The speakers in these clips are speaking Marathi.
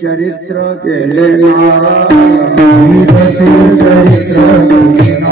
चरित्र केले नारायण चरित्र केले नारायण चरित्र केले नारायण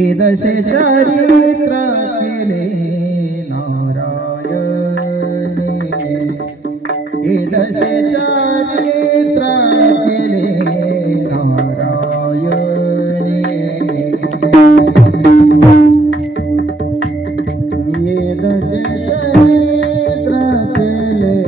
ईदशे चरित्र केले नारायणे ईदशे चरित्र केले नारायणे ईदशे चरित्र केले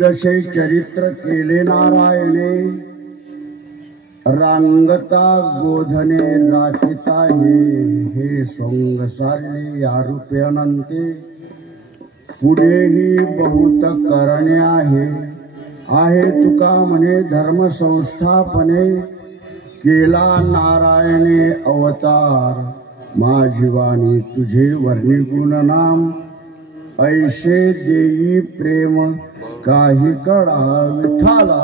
दशे चरित्र केले नारायणे रांगता गोधने राखिता हे सोंग सारले या रूपे अनंते पुढेही बहुत करणे आहे तुका म्हणे धर्म संस्थापने केला नारायणे अवतार माझी वाणी तुझे वर्णी गुण नाम ऐसे देई प्रेम काही कळा विठाला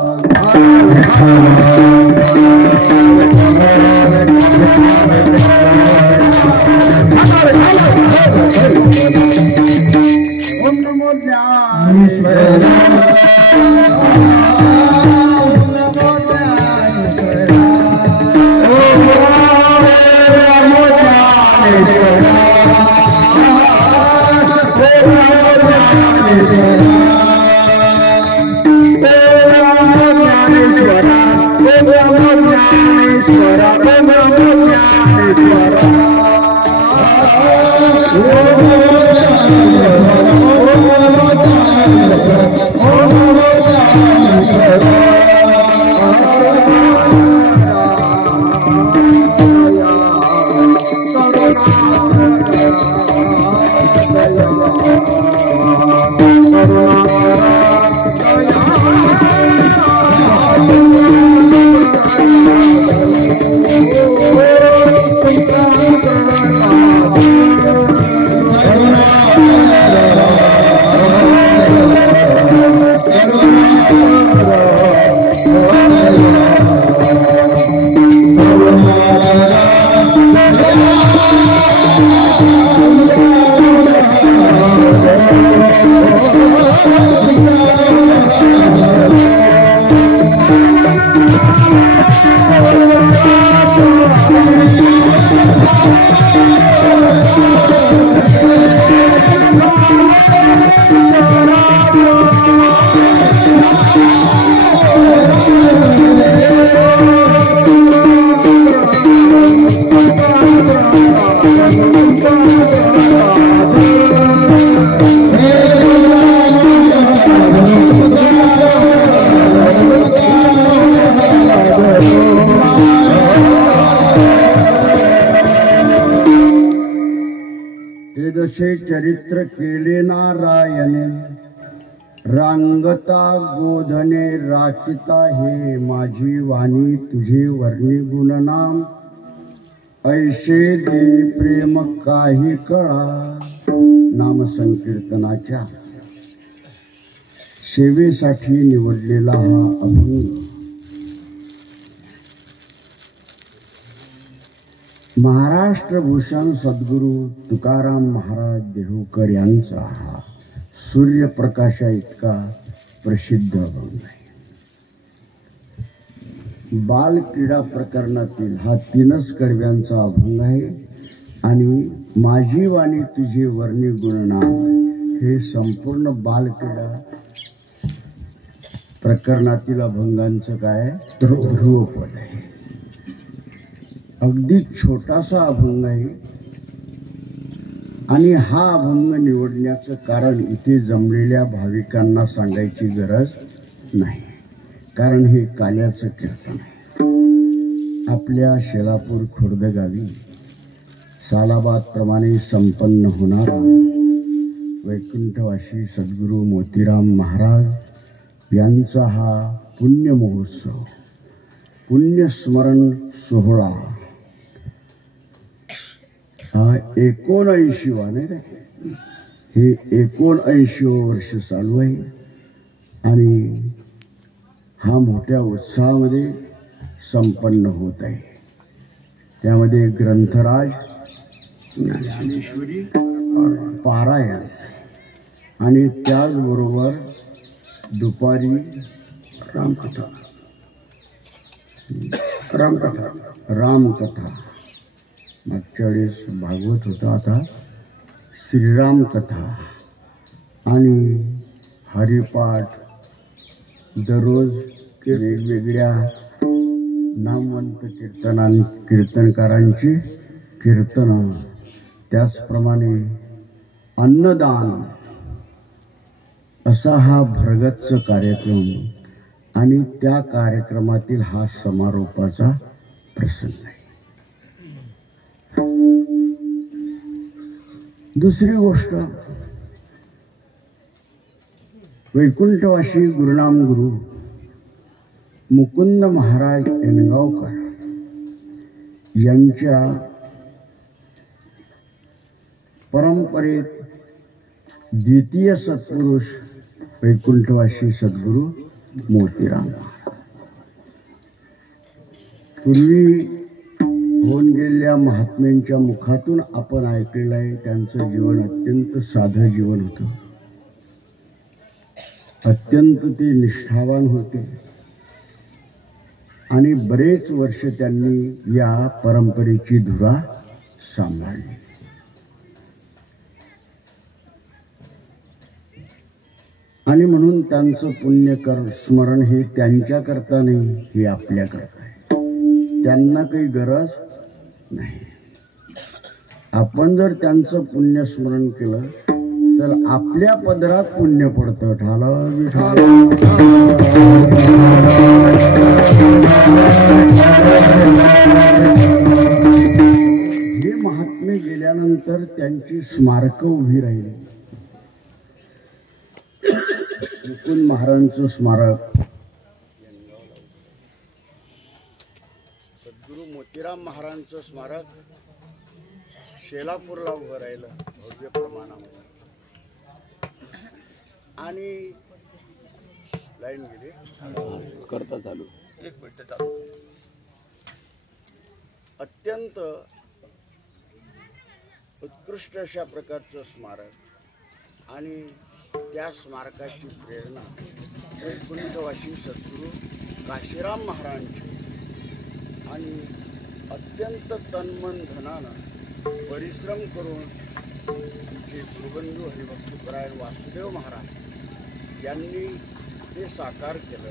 ओम नमो ज्ञानेश्वर ते जसे चरित्र केले नारायणे रांगता गोधने राखिता हे माझी वाणी तुझे वर्णी गुणनाम ऐशे दे प्रेम काही कळा नाम संकीर्तनाच्या सेवेसाठी निवडलेला हा अभंग महाराष्ट्र भूषण सद्गुरू तुकाराम महाराज देहूकर यांचा हा सूर्यप्रकाशा इतका प्रसिद्ध अभंग आहे. बाल क्रीडा प्रकरणातील हा 3च कडव्यांचा अभंग आहे आणि माझी वाणी तुझी वर्णी गुणनाम हे संपूर्ण बाल क्रीडा प्रकरणातील अभंगांचं काय ध्रुवपद आहे. अगदी छोटासा अभंग आहे आणि हा अभंग निवडण्याचं कारण इथे जमलेल्या भाविकांना सांगायची गरज नाही, कारण हे काल्याचं कीर्तन आहे. आपल्या शेलापूर खुर्द गावी सालाबादप्रमाणे संपन्न होणारा वैकुंठवासी सद्गुरू मोतीराम महाराज यांचा हा पुण्य महोत्सव, पुण्यस्मरण सोहळा हा 79वा नाही का, हे 79वे वर्ष चालू आहे आणि हा मोठ्या उत्साहामध्ये संपन्न होत आहे. त्यामध्ये ग्रंथराज, ज्ञानेश्वरी, पारायण आणि त्याचबरोबर दुपारी रामकथा मागच्या वेळेस भागवत होता, आता श्रीराम कथा आणि हरिपाठ, दररोज वेगवेगळ्या नामवंत कीर्तनकारांची कीर्तन, त्याचप्रमाणे अन्नदान असा हा भरगच्च कार्यक्रम आणि त्या कार्यक्रमातील हा समारोपाचा प्रसंग आहे. दुसरी गोष्ट, वैकुंठवासी गुरुनाम गुरु मुकुंद महाराज एनगावकर यांच्या परंपरेत द्वितीय सत्पुरुष वैकुंठवासी सद्गुरू मोतीराम. पूर्वी होऊन गेलेल्या महात्म्यांच्या मुखातून आपण ऐकलेलं आहे, त्यांचं जीवन अत्यंत साधं जीवन होतं, अत्यंत ते निष्ठावान होते आणि बरेच वर्ष त्यांनी या परंपरेची धुरा सांभाळली. आणि म्हणून त्यांचं पुण्यकर स्मरण हे त्यांच्याकरता नाही, हे आपल्याकरता आहे. त्यांना काही गरज नाही. आपण जर त्यांचं पुण्यस्मरण केलं तर आपल्या पदरात पुण्य पडतं. ठाला विठाला. हे महात्मे गेल्यानंतर त्यांची स्मारकं उभी राहिली. मुकुंद महाराजांचं स्मारक, सद्गुरू मोतीराम महाराजांचं स्मारक शेलापूरला उभं राहिलं भव्य प्रमाणामध्ये. आणि लाईन गेली करता चालू, 1 मिनिट चालू. अत्यंत उत्कृष्ट अशा प्रकारचं स्मारक आणि त्या स्मारकाची प्रेरणा वैकुंठवासी सद्गुरू काशीराम महाराजांची आणि अत्यंत तन्मन धनानं परिश्रम करून आमचे गुरुबंधू हरिभक्तपरायण वासुदेव महाराज यांनी ते साकार केलं.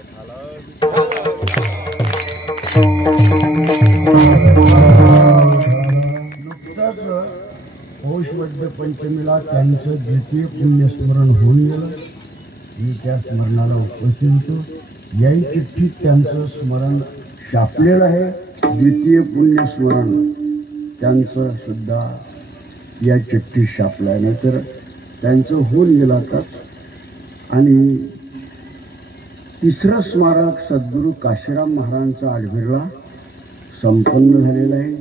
नुकताच पौष वद्य पंचमीला त्यांचं द्वितीय पुण्यस्मरण होऊन गेलं. मी त्या स्मरणाला उपस्थित होतो. याही चिठ्ठीत त्यांचं स्मरण छापलेलं आहे. द्वितीय पुण्यस्मरण त्यांचं सुद्धा या चिठ्ठीत छापलं आहे. नाहीतर त्यांचं होऊन गेलं आताच. आणि तिसरं स्मारक सद्गुरू काशीराम महाराजांचं आडभिरला संपन्न झालेलं आहे.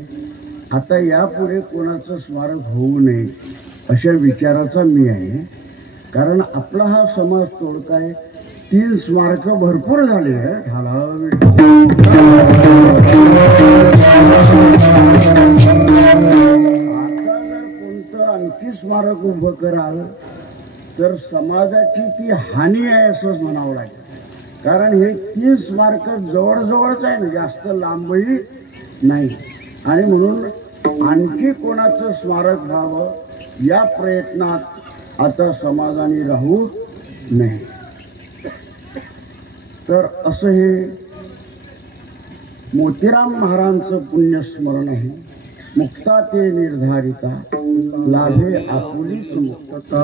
आता यापुढे कोणाचं स्मारक होऊ नये अशा विचाराचा मी आहे. कारण आपला हा समाज तोडका आहे. 3 स्मारकं भरपूर झाली आहे. आता जर कोणतं आणखी स्मारक उभं कराल तर समाजाची ती हानी आहे असंच म्हणावं लागेल. कारण हे 3 स्मारक जवळजवळच आहे ना, जास्त लांबही नाही. आणि म्हणून आणखी कोणाचं स्मारक व्हावं या प्रयत्नात आता समाजाने राहू नये. तर असं हे मोतीराम महाराजांचं पुण्यस्मरण आहे. मुक्ता ते निर्धारिता लाभे आपुलीच मुक्तता.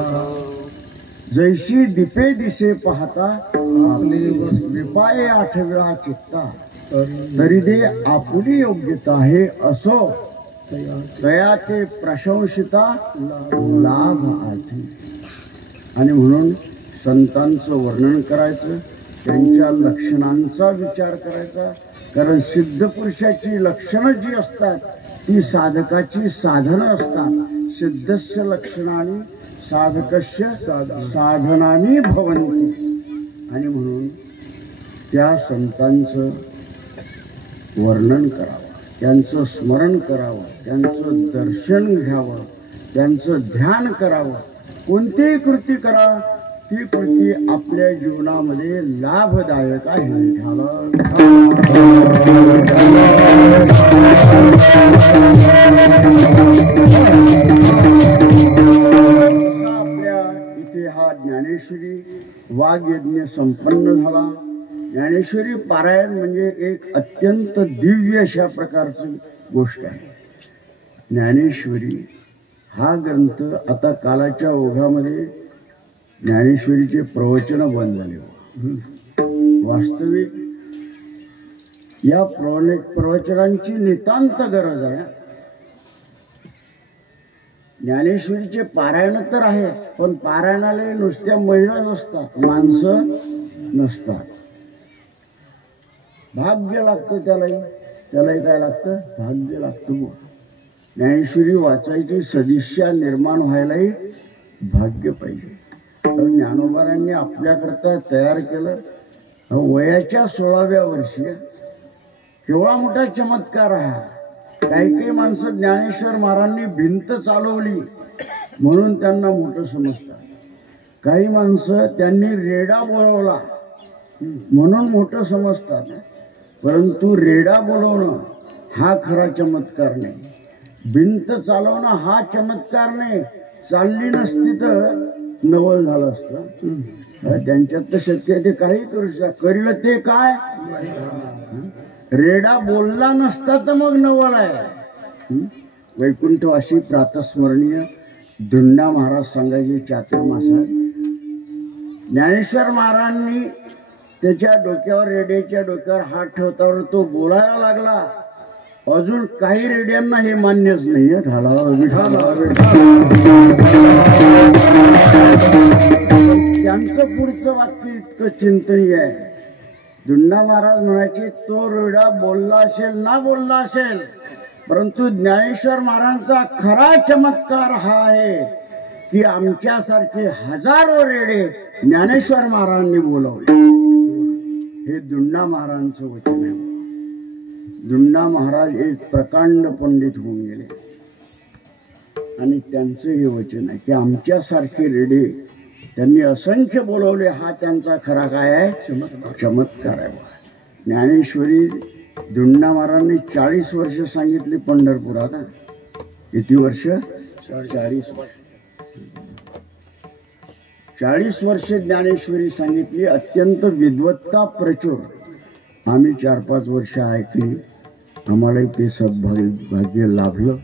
जैशी दीपे दिसे पाहता आपली विपाये आठवेळा चित्ता. तरी दे आपुली योग्यता हे असो तया ते प्रशंसिता लाभ आधी. आणि म्हणून संतांचं वर्णन करायचं, त्यांच्या लक्षणांचा विचार करायचा. कारण सिद्ध पुरुषाची लक्षणं जी असतात ती साधकाची साधनं असतात. सिद्धस्य लक्षणाने साधकस्य साधनानी भवन्ति. आणि म्हणून त्या संतांचं वर्णन करावं, त्यांचं स्मरण करावं, त्यांचं दर्शन घ्यावं, त्यांचं ध्यान करावं. कोणतीही कृती करा ती कृती आपल्या जीवनामध्ये लाभदायक आहे. आपल्या इथे हा ज्ञानेश्वरी वाग्यज्ञ संपन्न झाला. ज्ञानेश्वरी पारायण म्हणजे एक अत्यंत दिव्य अशा प्रकारची गोष्ट आहे. ज्ञानेश्वरी हा ग्रंथ आता कालाच्या ओघामध्ये ज्ञानेश्वरीचे प्रवचन बंद झाले. वास्तविक या प्रवचनांची नितांत गरज आहे. ज्ञानेश्वरीचे पारायण तर आहेच, पण पारायणाला नुसत्या महिलाच असतात, माणसं नसतात. भाग्य लागतं त्यालाही काय लागतं? भाग्य लागतं. ज्ञानेश्वरी वाचायची सदिच्छा निर्माण व्हायलाही भाग्य पाहिजे. तर ज्ञानोबारांनी आपल्याकरता तयार केलं. वयाच्या 16व्या वर्षी केवढा मोठा चमत्कार आहे. काही माणसं ज्ञानेश्वर महाराजांनी भिंत चालवली म्हणून त्यांना मोठं समजतात. काही माणसं त्यांनी रेडा बोलवला म्हणून मोठं समजतात. परंतु रेडा बोलवणं हा खरा चमत्कार नाही. भिंत चालवणं हा चमत्कार नाही. चालली नसती तर नवल झालं असतं. त्यांच्यात तर शक्य आहे ते काही करू शकतात. करील ते काय? रेडा बोलला नसता तर मग नवल आहे. वैकुंठवासी प्रातस्मरणीय धुंडा महाराज सांगायचे चातुर्मासात. ज्ञानेश्वर महाराजांनी त्याच्या डोक्यावर, रेड्याच्या डोक्यावर हात ठेवतावर तो बोलायला लागला. अजून काही रेड्यांना हे मान्यच नाही. त्यांचं पुढचं वाक्य इतकं चिंतनीय आहे. धुंडा महाराज म्हणायचे तो रेडा बोलला असेल ना बोलला असेल, परंतु ज्ञानेश्वर महाराजांचा खरा चमत्कार हा आहे की आमच्यासारखे हजारो रेडे ज्ञानेश्वर महाराजांनी बोलवले. हे धुंडा महाराजांचं वचन आहे. धुंडा महाराज एक प्रकांड पंडित होऊन गेले आणि त्यांचं हे वचन आहे की आमच्यासारखे रेडे त्यांनी असंख्य बोलवले. हा त्यांचा खरा काय आहे? चमत्कार आहे. ज्ञानेश्वरी धुंडा महाराजांनी 40 वर्ष सांगितली पंढरपुरात. किती वर्ष? 40 वर्ष. 40 वर्ष ज्ञानेश्वरी सांगितली. अत्यंत विद्वत्ता प्रचुर. आम्ही 4-5 वर्ष ऐकली. आम्हालाही ते सद्भाग्य लाभलं.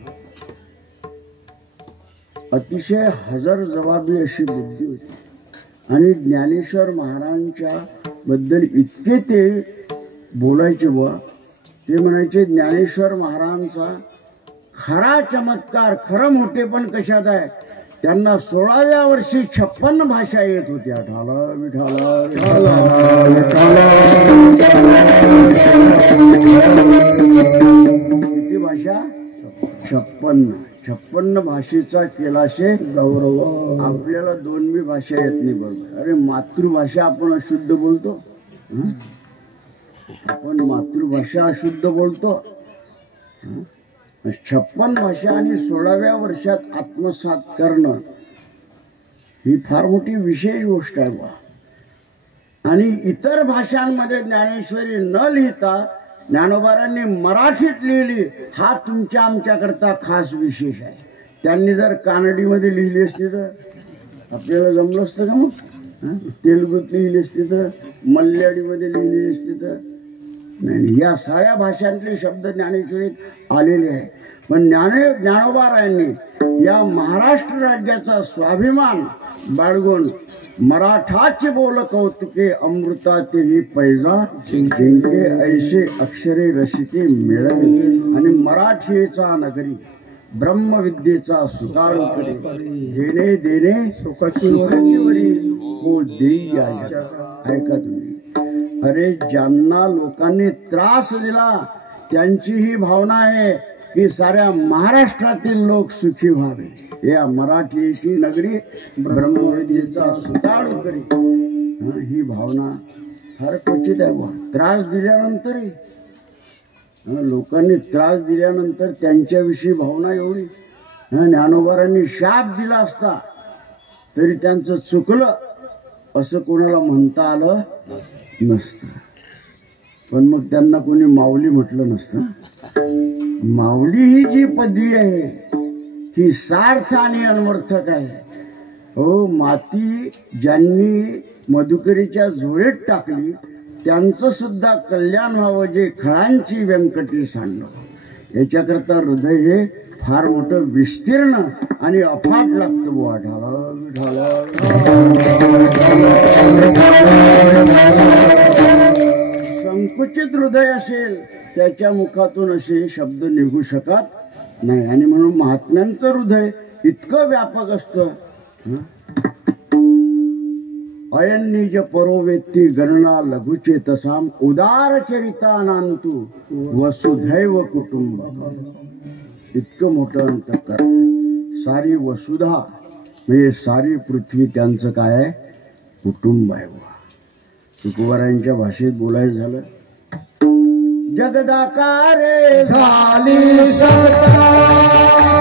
अतिशय हजरजबाबी अशी बुद्धी होती आणि ज्ञानेश्वर महाराजांच्या बद्दल इतके ते बोलायचे बुवा. ते म्हणायचे ज्ञानेश्वर महाराजांचा खरा चमत्कार, खरं मोठेपण कशात आहे, त्यांना 16व्या वर्षी 56 भाषा येत होत्या. ठाला विठाला विठाला किती भाषा? 56 भाषेचा केलाशे गौरव. आपल्याला 2 बी भाषा येत नाही बरोबर. अरे मातृभाषा आपण अशुद्ध बोलतो. आपण मातृभाषा अशुद्ध बोलतो. 56 भाषा आणि 16व्या वर्षात आत्मसात करणं ही फार मोठी विशेष गोष्ट आहे बा. आणि इतर भाषांमध्ये ज्ञानेश्वरी न लिहिता ज्ञानोबारांनी मराठीत लिहिली, हा तुमच्या आमच्याकरता खास विशेष आहे. त्यांनी जर कानडीमध्ये लिहिली असती तर आपल्याला जमलं असतं का? मग तेलुगूत लिहिली असती तर, मल्याळीमध्ये लिहिली असती तर नाही. या साऱ्या भाषांतले शब्द ज्ञानेश्वरीत आलेले आहे. पण ज्ञानोबारायांनी या महाराष्ट्र राज्याचा स्वाभिमान बाळगून मराठाचे बोल कौतुके अमृतातेही पैजा जिंके ऐसे अक्षरे रसिके मिळवे आणि मराठीचा नगरी ब्रह्मविद्येचा सुकाळू करे घेणे देणे सुखाची वरी हो देई आहे. ऐका तुम्ही. अरे ज्यांना लोकांनी त्रास दिला त्यांची ही भावना आहे की साऱ्या महाराष्ट्रातील लोक सुखी व्हावे. या मराठीची नगरी ब्रह्मविद्येचा सुकाळू करी, ही भावना फार क्वचित आहे बा. त्रास दिल्यानंतरही लोकांनी त्रास दिल्यानंतर त्यांच्याविषयी भावना एवढी. ज्ञानोबारांनी शाप दिला असता तरी त्यांचं चुकलं असं कोणाला म्हणता आलं नसतं. पण मग त्यांना कोणी माऊली म्हटलं नसतं. माऊली ही जी पदवी आहे ही सार्थ आणि अनवर्थक आहे. हो, माती ज्यांनी मधुकरीच्या झोळीत टाकली त्यांचं सुद्धा कल्याण व्हावं, जे खळांची व्यंकटी सांडलं. याच्याकरता हृदय हे फार मोठं विस्तीर्ण आणि अफाट लागतं बुवा. संकुचित हृदय असेल त्याच्या मुखातून असे शब्द निघू शकत नाही. आणि म्हणून महात्म्यांचं हृदय इतकं व्यापक असतं. अयन्निज परोवेत्ती गणना लघुचेतसाम उदार चरितानांतु वसुधैव कुटुंब. इतकं मोठं अंतःकरण. सारी वसुधा म्हणजे सारी पृथ्वी त्यांचं काय आहे? कुटुंब आहे. तुकोबारायांच्या भाषेत बोलायचं झालं, जगदाकारे झाली सत्ता,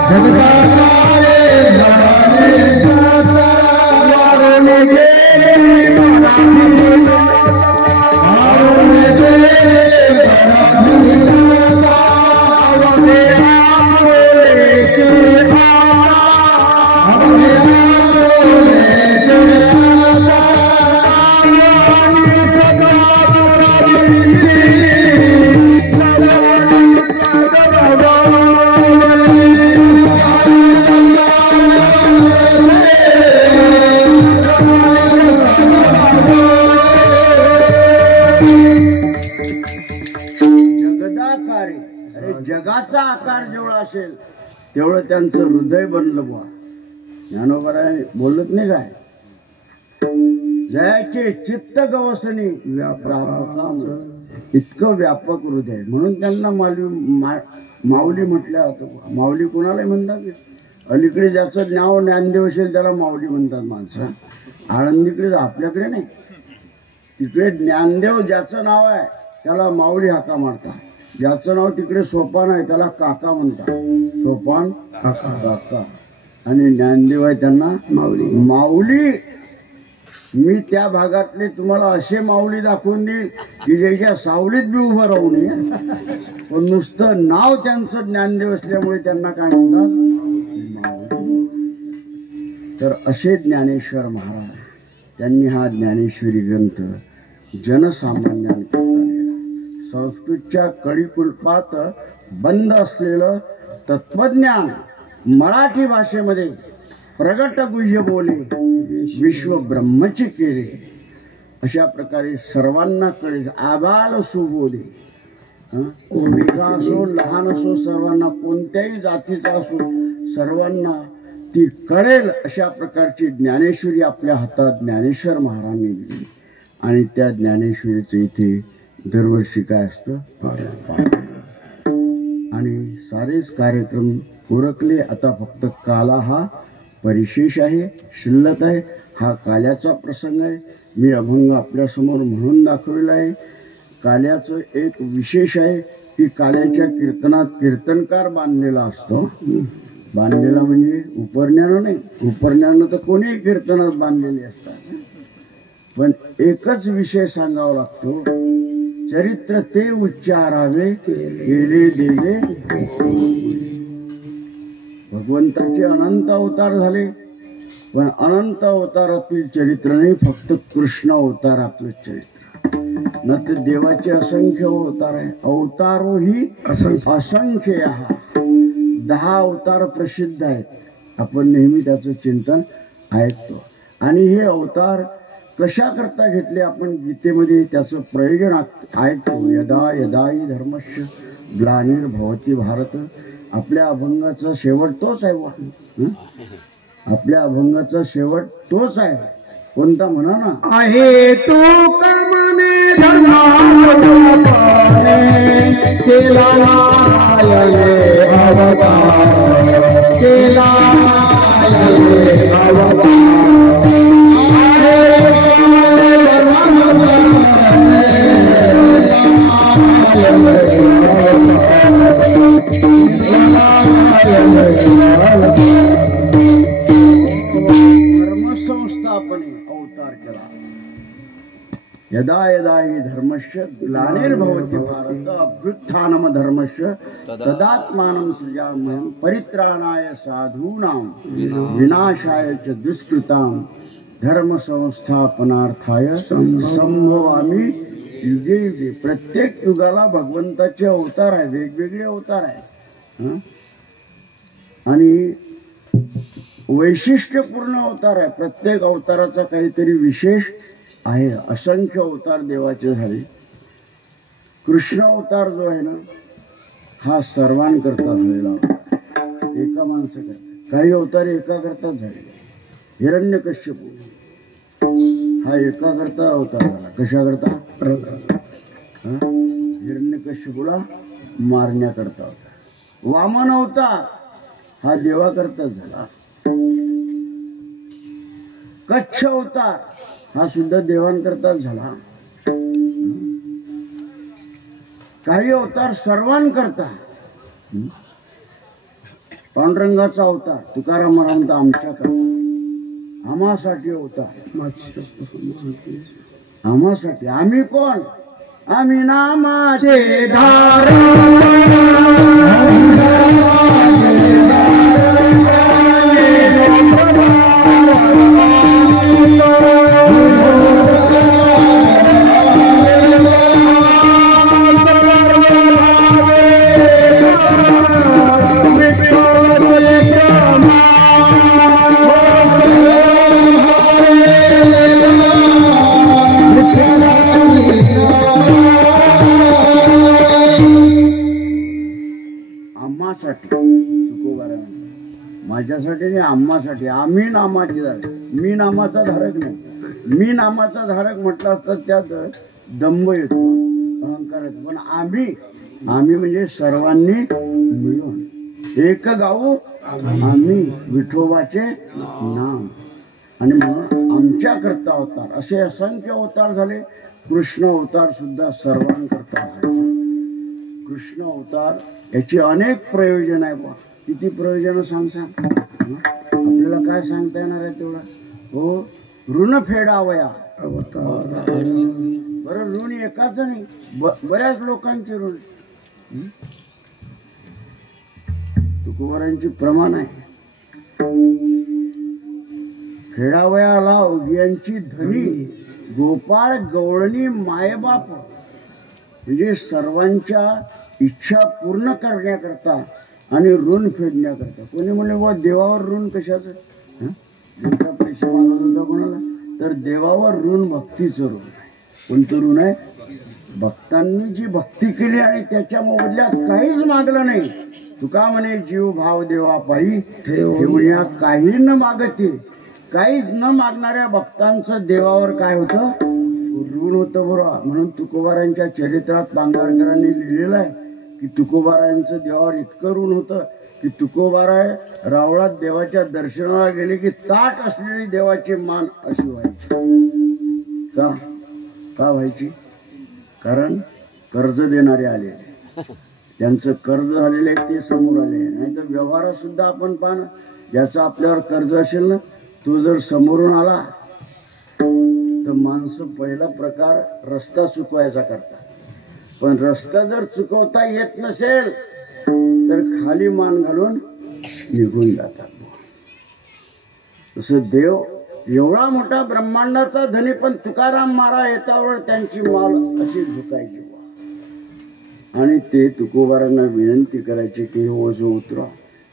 जगदाकारे झाली सत्ता, मारून गेली मराठी, मारून गेली मराठी सत्ता, वंदे आंबोलेचे भावा, वंदे आंबोलेचे भावा. जगाचा आकार जेवढा असेल तेवढं त्यांचं हृदय बनलं बुवा. ज्ञानोबाराय बोलत नाही काय, जयाचे चित्त गवसनी व्यापकाम. इतकं व्यापक हृदय. म्हणून त्यांना माऊली म्हटलं होतं. माऊली कोणालाही म्हणतात. अलीकडे ज्याचं नाव ज्ञानदेव असेल त्याला माऊली म्हणतात माणसं. आळंदीकडे आपल्याकडे नाही. तिकडे ज्ञानदेव ज्याचं नाव आहे त्याला माऊली हाका मारतात. ज्याचं नाव तिकडे सोपान आहे त्याला काका म्हणतात. सोपान काका. आणि ज्ञानदेव आहे त्यांना माऊली. माऊली मी त्या भागातले तुम्हाला असे माऊली दाखवून देईल की ज्याच्या सावलीत बी उभं राहू नये. पण नुसतं नाव त्यांचं ज्ञानदेव असल्यामुळे त्यांना काय म्हणतात? तर असे ज्ञानेश्वर महाराज, त्यांनी हा ज्ञानेश्वरी ग्रंथ जनसामान्यांकरता लिहिला. संस्कृतच्या कळीकुलपात बंद असलेलं तत्वज्ञान मराठी भाषेमध्ये प्रगट गुह्य बोले विश्व ब्रह्मचे केले. अशा प्रकारे सर्वांना कळेल. आबाल सुबोधे, मोठा असो लहान असो, सर्वांना कोणत्याही जातीचा असो, सर्वांना ती कळेल अशा प्रकारची ज्ञानेश्वरी आपल्या हातात ज्ञानेश्वर महाराजांनी दिली. आणि त्या ज्ञानेश्वरीचं इथे दरवर्षी काय असतं, पारायण. आणि सारेच कार्यक्रम उरकले. आता फक्त काला हा परिशेष आहे, शिल्लक आहे. हा काल्याचा प्रसंग आहे. मी अभंग आपल्यासमोर म्हणून दाखवलेला आहे. काल्याचं एक विशेष आहे की काल्याच्या कीर्तनात कीर्तनकार बांधलेला असतो. बांधलेला म्हणजे उपरण्यानं नाही, उपरण्यानं तर कोणीही कीर्तनात बांधलेले असतात. पण एकच विषय सांगावा लागतो, चरित्र ते उच्चारावे केले देवे. भगवंताचे अनंत अवतार झाले, पण अनंत अवतारातील चरित्र नाही, फक्त कृष्ण अवतारातलं चरित्र. न तर देवाचे असंख्य अवतार आहे. अवतारो ही असंख्य. 10 अवतार प्रसिद्ध आहेत. आपण नेहमी त्याचं चिंतन ऐकतो. आणि हे अवतार कशा करता घेतले आपण गीतेमध्ये त्याचं प्रयोजन ऐकतो. यदा यदा हि धर्मस्य ग्लानिर्भवति भारत. आपल्या अभंगाचा शेवट तोच आहे. आपल्या अभंगाचा शेवट तोच आहे. कोणता म्हणा ना, आहे तो कर्मने धर्माने केला अवतार, केला धर्मसंस्थापने अवतार केला. यदा यदा हि धर्मस्य ग्लानिर्भवति भारत अभ्युत्थानम धर्मस्य तदात्मानं सृजाम्यहं परित्राणाय साधूनां विनाशाय च दुष्कृतां धर्मसंस्थापनार्थाय संभवामि युगे युगे. प्रत्येक युगाला भगवंताचे अवतार आहे, वेगवेगळे अवतार आहे. आणि वैशिष्ट्यपूर्ण अवतार आहे. प्रत्येक अवताराचा काहीतरी विशेष आहे. असंख्य अवतार देवाचे झाले. कृष्ण अवतार जो आहे ना, हा सर्वांकरता झालेला, एका माणसाकरता. काही अवतार एका करताच झाले. हिरण्यकश्यपू हा एका करता अवतार झाला. कशा करता? हिरण्यकश्यपूला मारण्याकरता होता. वामन अवतार हा देवाकरताच झाला. कच्छ अवतार हा सुद्धा देवांकरताच झाला. काही अवतार सर्वांकरता. पांडुरंगाचा अवतार तुकाराम महाराज आमच्याकरता, आम्हासाठी अवतार. आम्हासाठी. आम्ही कोण? आम्ही नामाचे धार. माझ्यासाठी नाही, आम्हासाठी. आम्ही नामाचे धारक. मी नामाचा धारक नाही. मी नामाचा धारक म्हटलं असतं त्यात दंभ येतो, अहंकार येतो. पण आम्ही म्हणजे सर्वांनी मिळून एक गाऊ आम्ही विठोबाचे नाम. आणि म्हणून आमच्या करता अवतार. असे असंख्य अवतार झाले. कृष्ण अवतार सुद्धा सर्वांकरता झाले. कृष्ण अवतार याची अनेक प्रयोजन आहे. बा किती प्रयोजन सांग. आपल्याला काय सांगता येणार आहे तेवढा. हो, ऋण फेडावया अवतार. बरं, ऋण एकाच नाही, बऱ्याच लोकांचे ऋण. तुकोबारांची प्रमाण आहे. फेडावयाला यांची धनी गोपाळ गवळणी मायबाप. म्हणजे सर्वांच्या इच्छा पूर्ण करण्याकरता आणि ऋण फेडण्याकरता. कोणी म्हणले व देवावर ऋण कशाचं? देवता पैसे मागत होता कोणाला? तर देवावर ऋण भक्तीचं ऋण आहे. कोणतं ऋण आहे? भक्तांनी जी भक्ती केली आणि त्याच्या मोबदल्यात काहीच मागलं नाही. तुका म्हणे जीव भाव देवा पायी ठेवण्या काही न मागते. काहीच न मागणाऱ्या भक्तांचं देवावर काय होतं? ऋण होतं बरोबर. म्हणून तुकोबारांच्या चरित्रात पांगारकरांनी लिहिलेलं आहे की तुकोबारांचं देवावर इतकं ऋण होतं की तुकोबाराय रावळात देवाच्या दर्शनाला गेले की ताट असलेली देवाची मान अशी व्हायची. का का व्हायची? कारण कर्ज देणारे आले, त्यांचं कर्ज झालेलं आहे ते समोर आले. नाही तर व्यवहारात सुद्धा आपण पाहणं, ज्याचं आपल्यावर कर्ज असेल ना, तो जर समोरून आला तर माणसं पहिला प्रकार रस्ता चुकवायचा करतात. पण रस्ता जर चुकवता येत नसेल तर खाली मान घालून निघून जातात. तसं देव एवढा मोठा ब्रह्मांडाचा धनी, पण तुकाराम महाराज येतावर त्यांची माल अशी झुकायची. आणि ते तुकोबारांना विनंती करायचे की ओझं उतरा,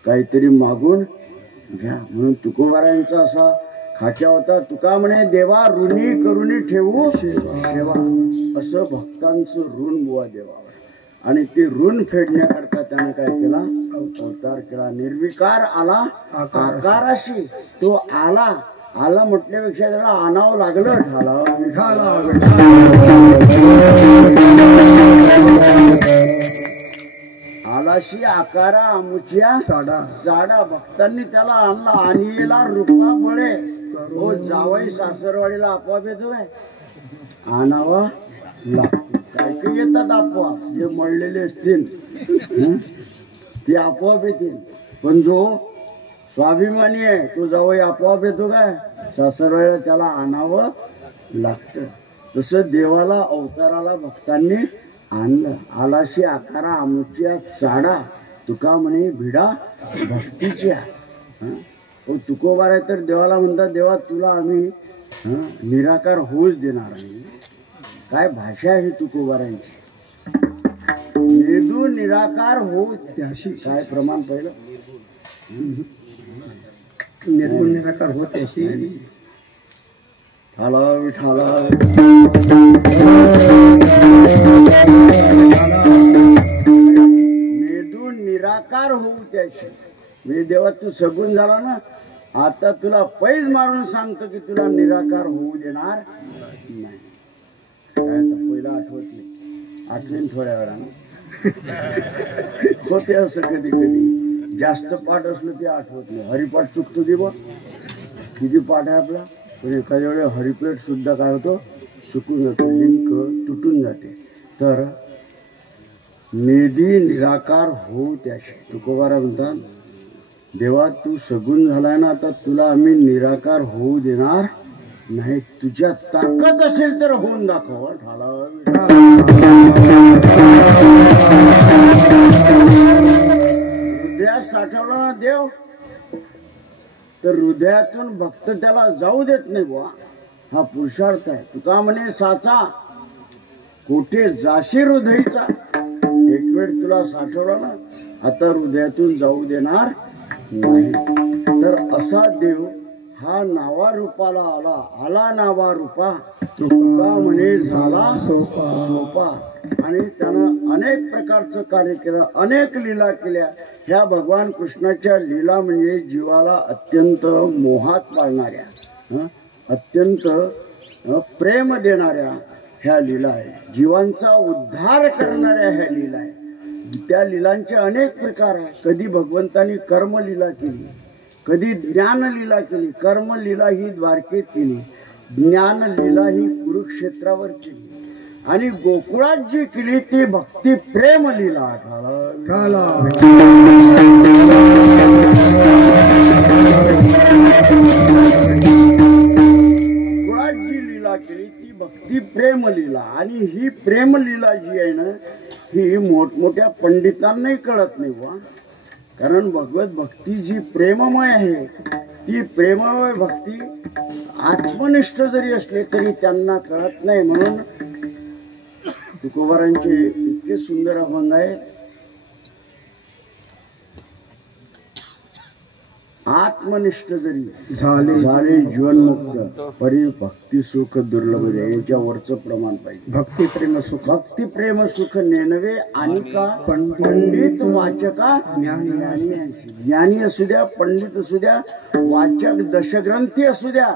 काहीतरी मागून घ्या. म्हणून तुकोबारांचा असा खाक्या होता, तुका म्हणे देवा ऋणी करुणी ठेवू सेवा. असं भक्तांचं ऋण बुवा देवावर. आणि ते ऋण फेडण्याकरता त्याने काय केला? अवतार केला. निर्विकार आला आकाराशी. तो आला आला म्हटल्यापेक्षा त्याला आणावं लागलं. आलाशी आकारा आमुच्या साडा. भक्तांनी त्याला आणला. आणीला रूपा बळे. हो जावाई सासरवाडीला आपोआप येतोय, आणावा लागतो. काय काही येतात आपोआप, जे मळलेले असतील ते आपोआप येतील. पण जो स्वाभिमानी आहे तो जावई आपोआप येतो काय? सासरवाडीला त्याला आणावं लागतं. तसं देवाला अवताराला भक्तांनी आणलं. आलाशी आकारा आमुच्या साडा. तुका म्हणे भिडा भक्तीच्या. तुकोबार आहे तर देवाला म्हणतात, देवा तुला आम्ही निराकार होऊच देणार नाही. काय भाषा आहे तुकोबारांची. निदू निराकार होऊ त्याशी. काय प्रमाण पहिलं? निर्गुण निराकार होत अशी. ठाला विठाला निर्दून निराकार होऊ त्याशी. मी देवा तू सगुण झाला ना, आता तुला पैज मारून सांगतो की तुला निराकार होऊ देणार नाही. काय पहिला आठवत नाही, आठवेन थोड्या वेळानं. होते असं कधी कधी. जास्त पाठ असलं ते आठवत नाही. हरिपाठ चुकतो दे बा. किती पाठ आहे आपला, पण एखाद्या वेळे हरिपेठ सुद्धा काय होतो? चुकून जातो, लिंक तुटून जाते. तर निधी निराकार होऊ त्याशी. तुकोबारा म्हणतात, देवा तू सगुण झालाय ना, आता तुला आम्ही निराकार होऊ देणार नाही. तुझ्या ताकद असेल तर होऊन दाखव. हृदयात साठवला ना देव, तर हृदयातून भक्त त्याला जाऊ देत नाही बुवा. हा पुरुषार्थ आहे. तुका म्हणे साचा कोठे जाशी हृदयचा. एक वेळ तुला साठवला ना, आता हृदयातून जाऊ देणार नाही. तर असा देव हा नावा रूपाला आला. आला नावा रूपा. तुका म्हणे झाला सोपा. आणि त्यानं अनेक प्रकारचं कार्य केलं, अनेक लीला केल्या. ह्या भगवान कृष्णाच्या लीला म्हणजे जीवाला अत्यंत मोहात पाळणाऱ्या, अत्यंत प्रेम देणाऱ्या ह्या लीला आहे. जीवांचा उद्धार करणाऱ्या ह्या लीला आहे. त्या लीलांचे अनेक प्रकार आहे. कधी भगवंतांनी कर्मलीला केली, कधी ज्ञानलीला केली. कर्मलीला ही द्वारकेत केली, ज्ञानलीला ही कुरुक्षेत्रावर केली, आणि गोकुळात जी केली ती भक्ती प्रेम लीला. गोकुळात जी लीला केली ती भक्ती प्रेम लीला. आणि ही प्रेम लीला जी आहे ना, ही मोठमोठ्या पंडितांनाही कळत नाही बा. कारण भगवत भक्ती जी प्रेममय आहे, ती प्रेममय भक्ती आत्मनिष्ठ जरी असले तरी त्यांना कळत नाही. म्हणून तुकोबारांचे इतके सुंदर अभंग आहे. आत्मनिष्ठ जरी झाले जीवनमुक्त परी भक्ती सुख दुर्लभ आहे. याच्यावरचं प्रमाण पाहिजे. भक्ती प्रेम सुख भक्ती प्रेम सुख नेनवे आणि का पंडित वाचका ज्ञानी असू द्या, पंडित असू द्या, वाचक दशग्रंथी असू द्या,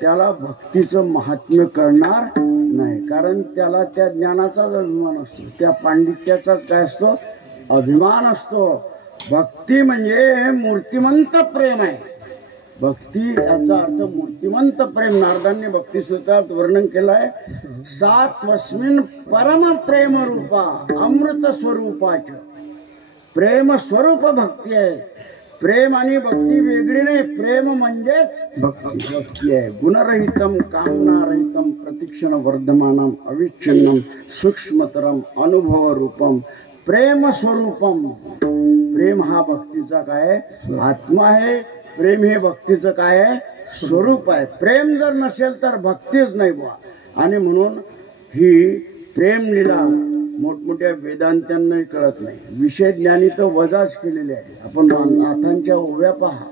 त्याला भक्तीचं महात्म्य कळणार नाही. कारण त्याला त्या ज्ञानाचाच अभिमान असतो, त्या पांडित्याचाच काय असतो, अभिमान असतो. भक्ती म्हणजे मूर्तिमंत प्रेम आहे. भक्ती याचा अर्थ मूर्तिमंत प्रेम. नारदांनी भक्ती सूत्रात वर्णन केलं आहे. सात्वस्मिन परम प्रेम रूपा अमृत स्वरूपाच. प्रेम स्वरूप भक्ती आहे. प्रेम आणि भक्ती वेगळी नाही. प्रेम म्हणजेच भक्ती आहे. गुणरहितम कामनारहितम प्रतिक्षण वर्धमानम अविच्छिन्नम सूक्ष्मतरम अनुभव रूपम प्रेम स्वरूपम. प्रेम हा भक्तीचा काय आत्मा आहे. प्रेम हे भक्तीचं काय आहे, स्वरूप आहे. प्रेम जर नसेल तर भक्तीच नाही बुवा. आणि म्हणून ही प्रेमलीला मोठमोठ्या वेदांत्यांनाही कळत नाही. विषय ज्ञानी तर वजाच केलेले आहे. आपण नाथांच्या ओव्या पहा.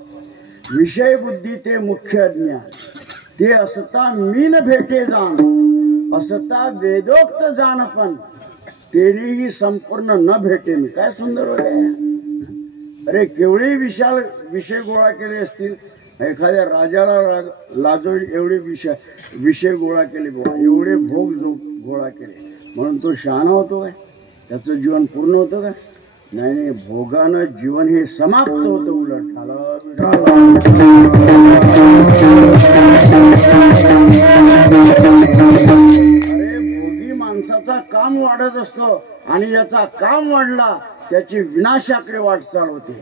विषय बुद्धी ते मुख्य अज्ञान, ते असता मीन भेटे जाण, असता वेदोक्त जाण पण तेनेही संपूर्ण न भेटे मी. काय सुंदर होते. अरे केवढे विशाल विषय गोळा केले असतील. एखाद्या राजाला लाजोईल एवढे विषय गोळा केले बुवा, एवढे भोग गोळा केले म्हणून तो शहाणा होतो काय, त्याचं जीवन पूर्ण होतं का? नाही. भोगानं जीवन हे समाप्त होतं. उलट अरे भोगी माणसाचा काम वाढत असतो आणि याचा काम वाढला त्याची विनाशाकडे वाटचाल होते.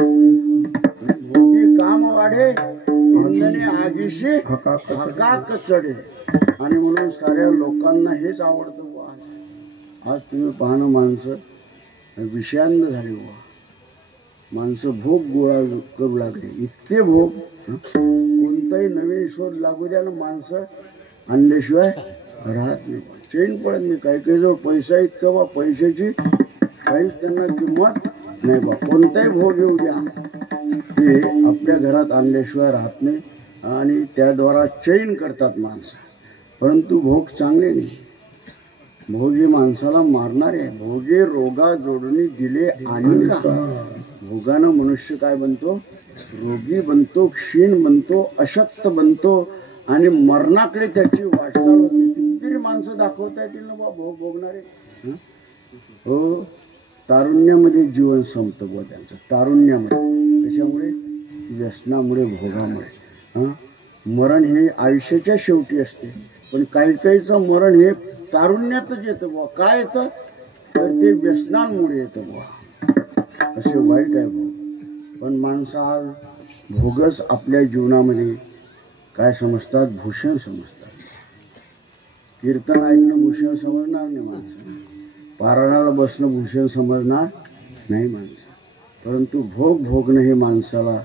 भोगी काम वाढे इंधने आगीशी हकाक चढे. आणि म्हणून साऱ्या लोकांना हेच आवडतं बुवा. आज तुम्ही पाहणं माणसं विषयांध झाली बुवा. माणसं भोग गोळा करू लागले. इतके भोग, कोणताही नवीन शोध लागू द्या ना, माणसं आणल्याशिवाय राहत नाही. चैन पडत नाही. काही काही जवळ पैसा इतका बा, पैशाची काहीच त्यांना किंमत नाही बा. कोणताही भोग येऊ द्या, ते आपल्या घरात आणल्याशिवाय राहत नाही आणि त्याद्वारा चैन करतात माणसं. परंतु भोग चांगले नाही. भोगी माणसाला मारणारे. भोगे रोगा जोडणी दिले आणि का. भोगानं मनुष्य काय बनतो, रोगी बनतो, क्षीण बनतो, अशक्त बनतो आणि मरणाकडे त्याची वाटचाल होते. कितीतरी माणसं दाखवता येतील ना बा भोग भोगणारे. हो, तारुण्यामध्ये जीवन संपतं बुवा त्यांचं. तारुण्यामध्ये कशामुळे, व्यसनामुळे, भोगामुळे. मरण हे आयुष्याच्या शेवटी असते, पण काही काहीचं मरण हे तारुण्यातच येतं बुवा. काय येतं तर ते व्यसनांमुळे येतं बुवा. असे वाईट आहे बुवा. पण माणसं आज भोगच आपल्या जीवनामध्ये काय समजतात, भूषण समजतात. कीर्तन ऐकणं भूषण समजणार नाही माणसं. पारायणाला बसणं भूषण समजणार नाही माणसं. परंतु भोग भोगणं हे माणसाला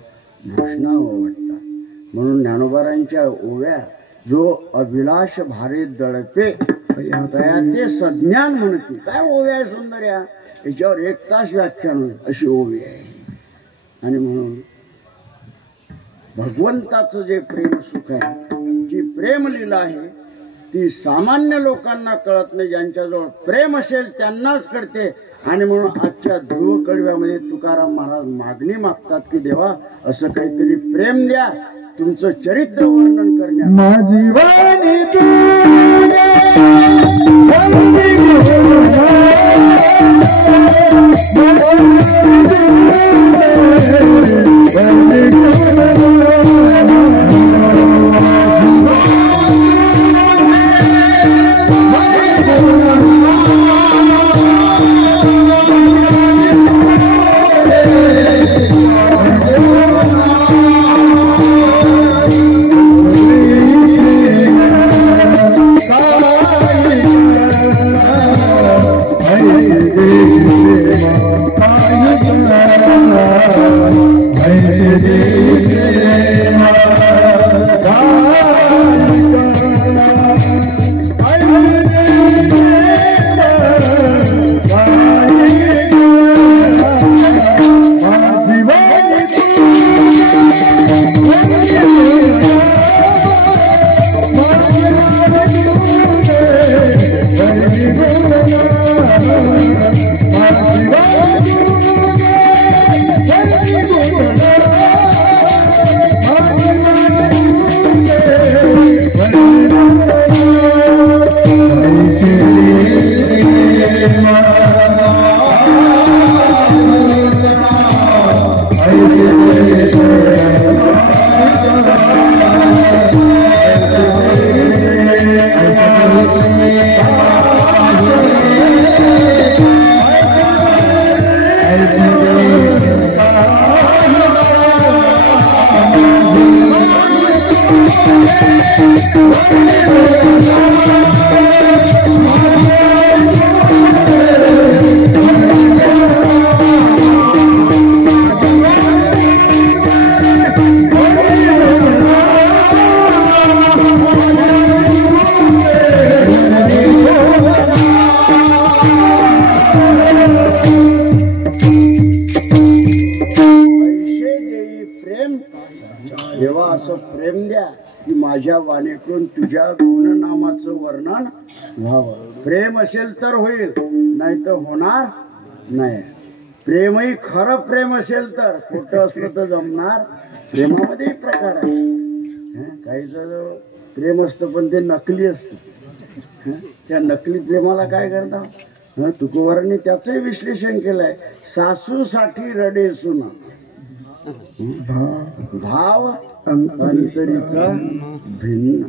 भूषणावं वाटतात. म्हणून ज्ञानोबारांच्या ओव्या, जो अभिलाष भारे दळपे तया ते सज्ञान म्हणते. काय ओव्या आहे सुंदर. याच्यावर 1 तास व्याख्यान होईल अशी ओवी आहे. आणि म्हणून भगवंताचं जे प्रेम सुख आहे, जी प्रेमलीला आहे, ती सामान्य लोकांना कळत नाही. ज्यांच्याजवळ प्रेम असेल त्यांनाच कळते. आणि म्हणून आजच्या ध्रुव कडव्यामध्ये तुकाराम महाराज मागणी मागतात की देवा असं काहीतरी प्रेम द्या, तुमचं चरित्र वर्णन करण्यात. माझी वाणी तू Hey, देवा असं प्रेम द्या की माझ्या वाणीतून तुझ्या गुणनामाचं वर्णन व्हावं. प्रेम असेल तर होईल, नाही तर होणार नाही. प्रेमही खरं प्रेम असेल तर, खोटं असलं तर जमणार. प्रेमामध्येही प्रकार आहे. काहीचं प्रेम असतं पण ते नकली असतं. त्या नकली प्रेमाला काय करतात, तुकोबारांनी त्याचंही विश्लेषण केलंय. सासूसाठी रडे सुना, भाव अंतरीचा भिन्न.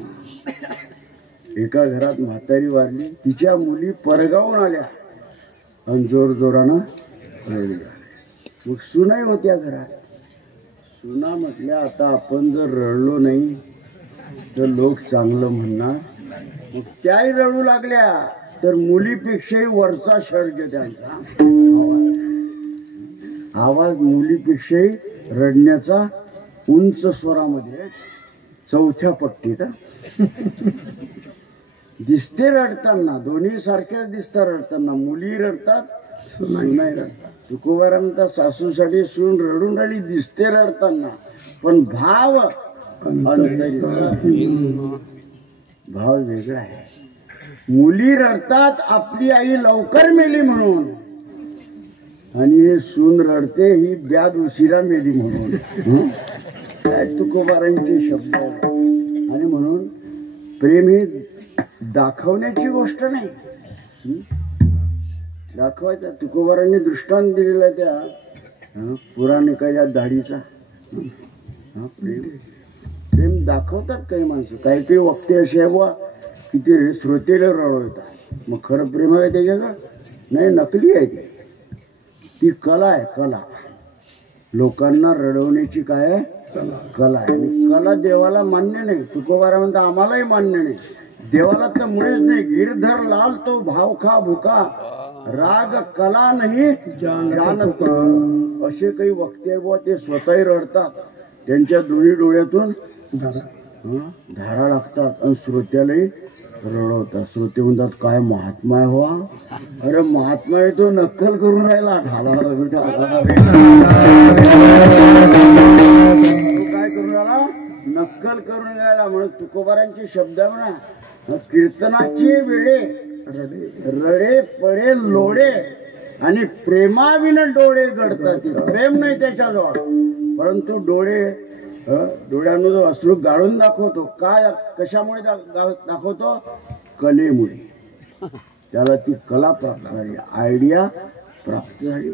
एका घरात म्हातारी वारली, तिच्या मुली परगावून आल्या आणि जोर जोरानं रडल्या. मग सुनाही होत्या घरात. सुना म्हटल्या, आता आपण जर रडलो नाही तर लोक चांगलं म्हणणार. मग त्याही रडू लागल्या, तर मुलीपेक्षाही वरचा सर्ज त्यांचा आवाज मुलीपेक्षाही रडण्याचा उंच स्वरामध्ये, चौथ्या पट्टीत. दिसते रडताना, दोन्ही सारख्याच दिसतात रडताना. मुली रडतात, सुनाही रडतात. तुकोबारा म्हणतात, सासूसाठी सून रडून राहिली, दिसते रडताना, पण भाव अंतरीचा भाव वेगळा आहे. मुली रडतात आपली आई लवकर मेली म्हणून, आणि हे सून रडते ही ब्याद उशिरा मेली म्हणून. काय तुकोबारांचे शब्द. आणि म्हणून प्रेम ही दाखवण्याची गोष्ट नाही, दाखवायचा. तुकोबारांनी दृष्टांत दिलेला त्या पुराणिकाच्या दाढीचा. प्रेम प्रेम दाखवतात काही माणसं. काही काही वक्ते असे आहे बुवा की ते श्रोतेला रडवतात. मग खरं प्रेम आहे त्याच्याकडं नाही, नकली आहे ते. ती कला आहे, कला. लोकांना रडवण्याची काय आहे, कला आहे. आणि कला देवाला मान्य नाही. तुकोबारा म्हणता आम्हालाही मान्य नाही. देवाला तर मुळेच नाही. गिरधर लाल तो भाव खा भुका, राग कला नाही जानत. असे काही वक्ते बुवा, ते स्वतःही रडतात. त्यांच्या दोन्ही डोळ्यातून धारा लागतात आणि श्रोत्यालाही रडवतात. श्रोते म्हणतात काय महात्मा आहे हो. अरे महात्मा आहे तो नक्कल करून राहिला. ढाला काय करून राहिला, नक्कल करून राहिला. म्हणून तुकोबारांचे शब्द म्हणा, कीर्तनाचे वेळे रडे पडे लोडे आणि प्रेमाविन डोळे गडतात. प्रेम नाही त्याच्याजवळ, परंतु डोळ्यांना जो अश्रू गाळून दाखवतो. काय कशामुळे दाखवतो, कलेमुळे. त्याला ती कला प्राप्त झाली, आयडिया प्राप्त झाली.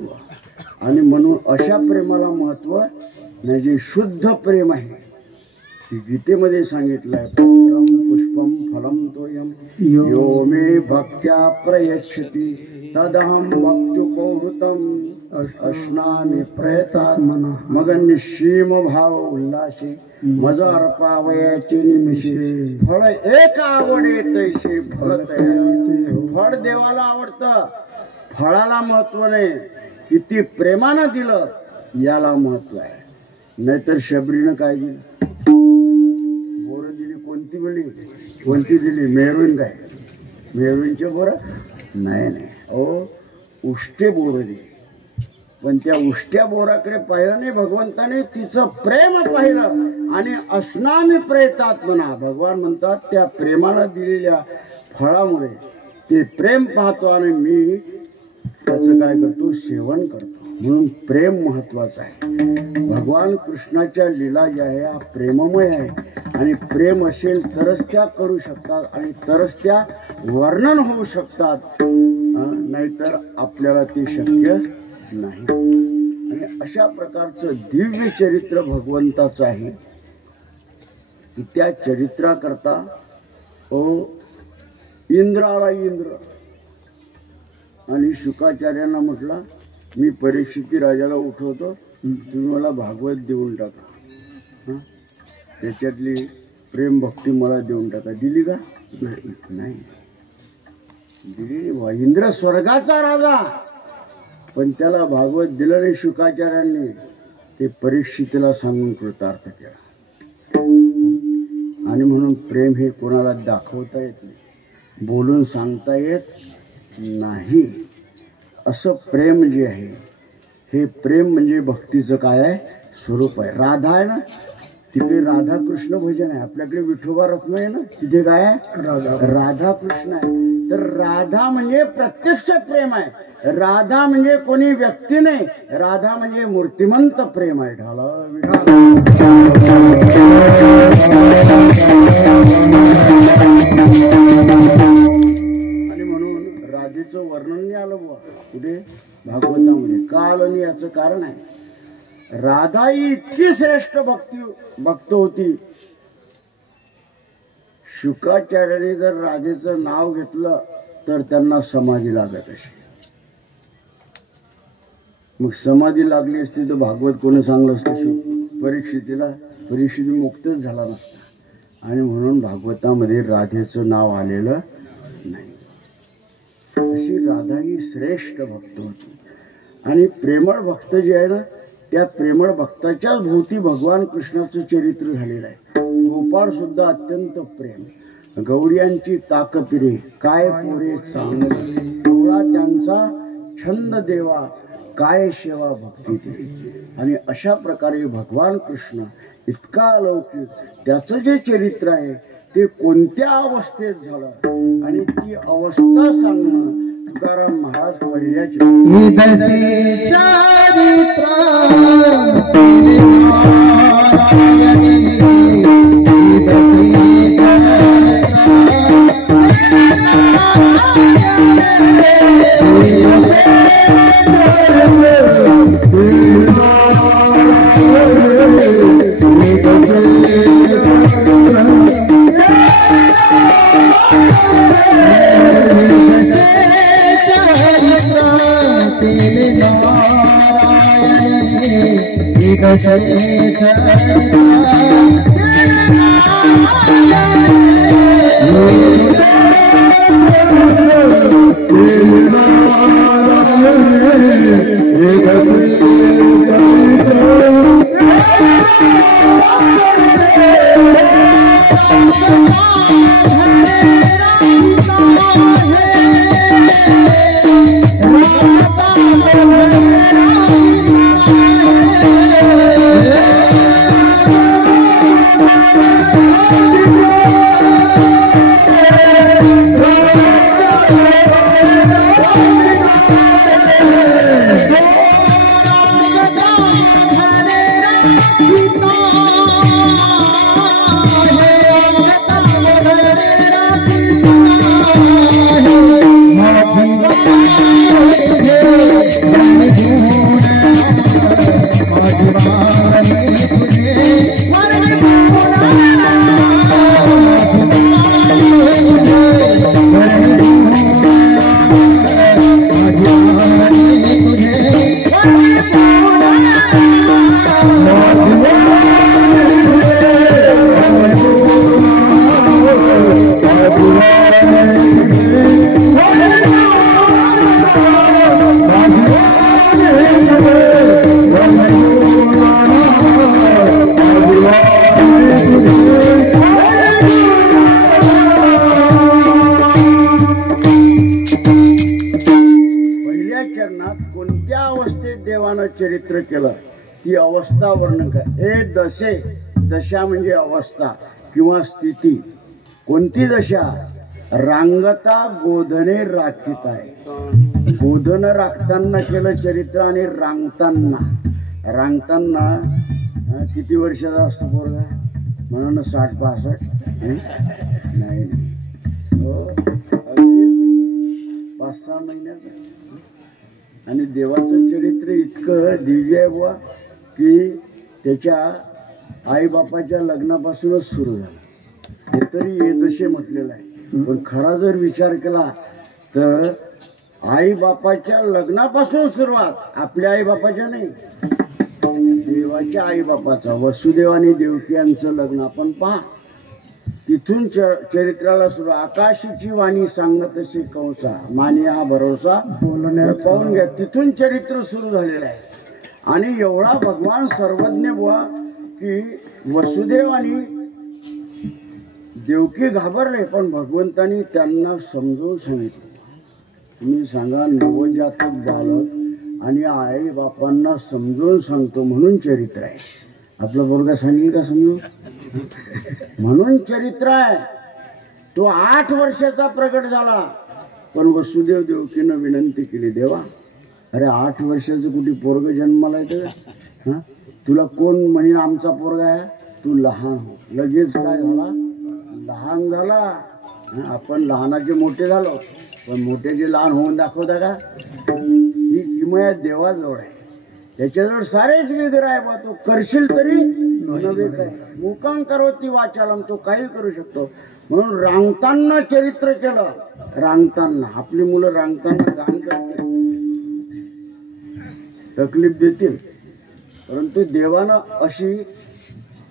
आणि म्हणून अशा प्रेमाला महत्व नाही, जे शुद्ध प्रेम आहे. गीतेमध्ये सांगितलंय, पत्रम पुष्पम फलम तोयम यो मे भक्त्या प्रयच्छति तदहं भक्त्युपहृतम अश्नामी प्रयतात मग निश्चिम भाव उल्लासे मज अर्पावयाचे निमिषे फळ एक आवडे तैसे फळ फळ देवाला आवडतं, फळाला महत्व नाही. किती प्रेमानं दिलं याला महत्व आहे. नाहीतर शबरीनं काय दिलं, बोरं दिली. कोणती वेळी कोणती दिली, मेहरून काय मेहरूनचे बोरं नाही नाही, उष्टे बोरं दिली. पण त्या उष्ट्या बोराकडे पाहिलं नाही भगवंताने, तिचं प्रेम पाहिलं. आणि असनामी प्रेतात म्हणा, भगवान म्हणतात त्या प्रेमानं दिलेल्या फळामुळे ते प्रेम पाहतो आणि मी त्याचं काय करतो, सेवन करतो. म्हणून प्रेम महत्वाचं आहे. भगवान कृष्णाच्या लीला ज्या आहे हा प्रेममय आहे. आणि प्रेम असेल तरच त्या करू शकतात आणि तरच त्या वर्णन होऊ शकतात, नाहीतर आपल्याला ते शक्य नाही. आणि अशा प्रकारचं दिव्य चरित्र भगवंताचं आहे. की त्या चरित्राकरता इंद्र आला. इंद्र आणि शुकाचार्यांना म्हटला, मी परीक्षिती राजाला उठवतो, तुम्ही मला भागवत देऊन टाका, त्याच्यातली प्रेम भक्ती मला देऊन टाका. दिली का? नाही दिली. इंद्र स्वर्गाचा राजा, पण त्याला भागवत दिलं नाही शुकाचार्यांनी. ते परीक्षितीला सांगून कृतार्थ केला. आणि म्हणून प्रेम हे कोणाला दाखवता येत नाही, बोलून सांगता येत नाही. असं प्रेम जे आहे, हे प्रेम म्हणजे भक्तीचं काय आहे? स्वरूप आहे. राधा आहे ना, तिकडे राधा कृष्ण भजन आहे. आपल्याकडे विठोबा रत्न आहे ना, तिथे काय आहे? राधा कृष्ण आहे. तर राधा म्हणजे प्रत्यक्ष प्रेम आहे. राधा म्हणजे कोणी व्यक्ती नाही, राधा म्हणजे मूर्तिमंत प्रेम आहे. ढाला आणि म्हणून राधेचं वर्णन नाही आलं बुवा कुठे? भागवतामध्ये. का आलं नाही याचं कारण आहे, राधा ही इतकी श्रेष्ठ भक्त होती. शुकाचार्याने जर राधेचं नाव घेतलं तर त्यांना समाधी लागत असे. मग समाधी लागली असती तर भागवत कोणी सांगलं असतं? परीक्षितीला. परीक्षित मुक्तच झाला नसता. आणि म्हणून भागवतामध्ये राधेचं नाव आलेलं नाही. अशी राधा ही श्रेष्ठ भक्त होती. आणि प्रेमळ भक्त जे आहे ना, त्या प्रेमळ भक्ताच्याच भोवती भगवान कृष्णाचं चरित्र झालेलं आहे. गोपाळ सुद्धा अत्यंत प्रेम. गौरियांची ताकपिरे काय पुरे चांगली, एवढा त्यांचा छंद देवा, काय सेवा भक्ती ते. आणि अशा प्रकारे भगवान कृष्ण इतका अलौकिक, त्याचं जे चरित्र आहे ते कोणत्या अवस्थेत झालं आणि ती अवस्था सांगणं तुकाराम महाराज पहिल्याच चरित्र केलं ती अवस्था वर्णन कर. हे दशे, दशा म्हणजे अवस्था किंवा स्थिती. कोणती दशा? रांगता गोधने राखीत आहे. गोधन राखताना केलं चरित्र आणि रांगताना किती वर्षाचा असतो पोरगा? म्हणून 60-65 नाही, 5-6 महिन्याचा. आणि देवाचं चरित्र इतकं दिव्य आहे बुवा की त्याच्या आई बापाच्या लग्नापासूनच सुरू झालं. हे तरी येदशे म्हटलेलं आहे, पण खरा जर विचार केला तर आई बापाच्या लग्नापासून सुरुवात, आपल्या आई बापाच्या नाही, देवाच्या आई बापाचा. वसुदेव आणि देवकी यांचं लग्न आपण पहा, तिथून चरित्राला सुरू. आकाशीची वाणी सांगत असे कंसा, माने हा भरोसा बोलण्या पाहून घ्या. तिथून चरित्र सुरू झालेलं आहे. आणि एवढा भगवान सर्वज्ञ बुवा की वसुदेव आणि देवकी घाबरले, पण भगवंतानी त्यांना समजवून सांगितलं. तुम्ही सांगा, नवजातक बालक आणि आई बापांना समजून सांगतो म्हणून चरित्र आहे. आपलं पोरगा सांगेल का समजून? म्हणून चरित्र आहे. तो 8 वर्षाचा प्रगट झाला, पण वसुदेव देवकीनं विनंती केली, देवा अरे 8 वर्षाचं कुठे पोरग जन्माला येतं? हां, तुला कोण म्हणेल आमचा पोरगा आहे? तू लहान हो. लगेच काय झाला? लहान झाला. आपण लहानाचे मोठे झालो, पण मोठ्याचे लहान होऊन दाखवता का? ही किमया देवाजवळ आहे, त्याच्याजवळ सारेच विग्रह आहे बा. तो करशील तरी नवे काय, मुकाम करोती वाचालम, तो काही करू शकतो. म्हणून रांगताना चरित्र केलं. रांगताना आपली मुलं रांगताना गाण करतील, तकलीफ देतील, परंतु देवानं अशी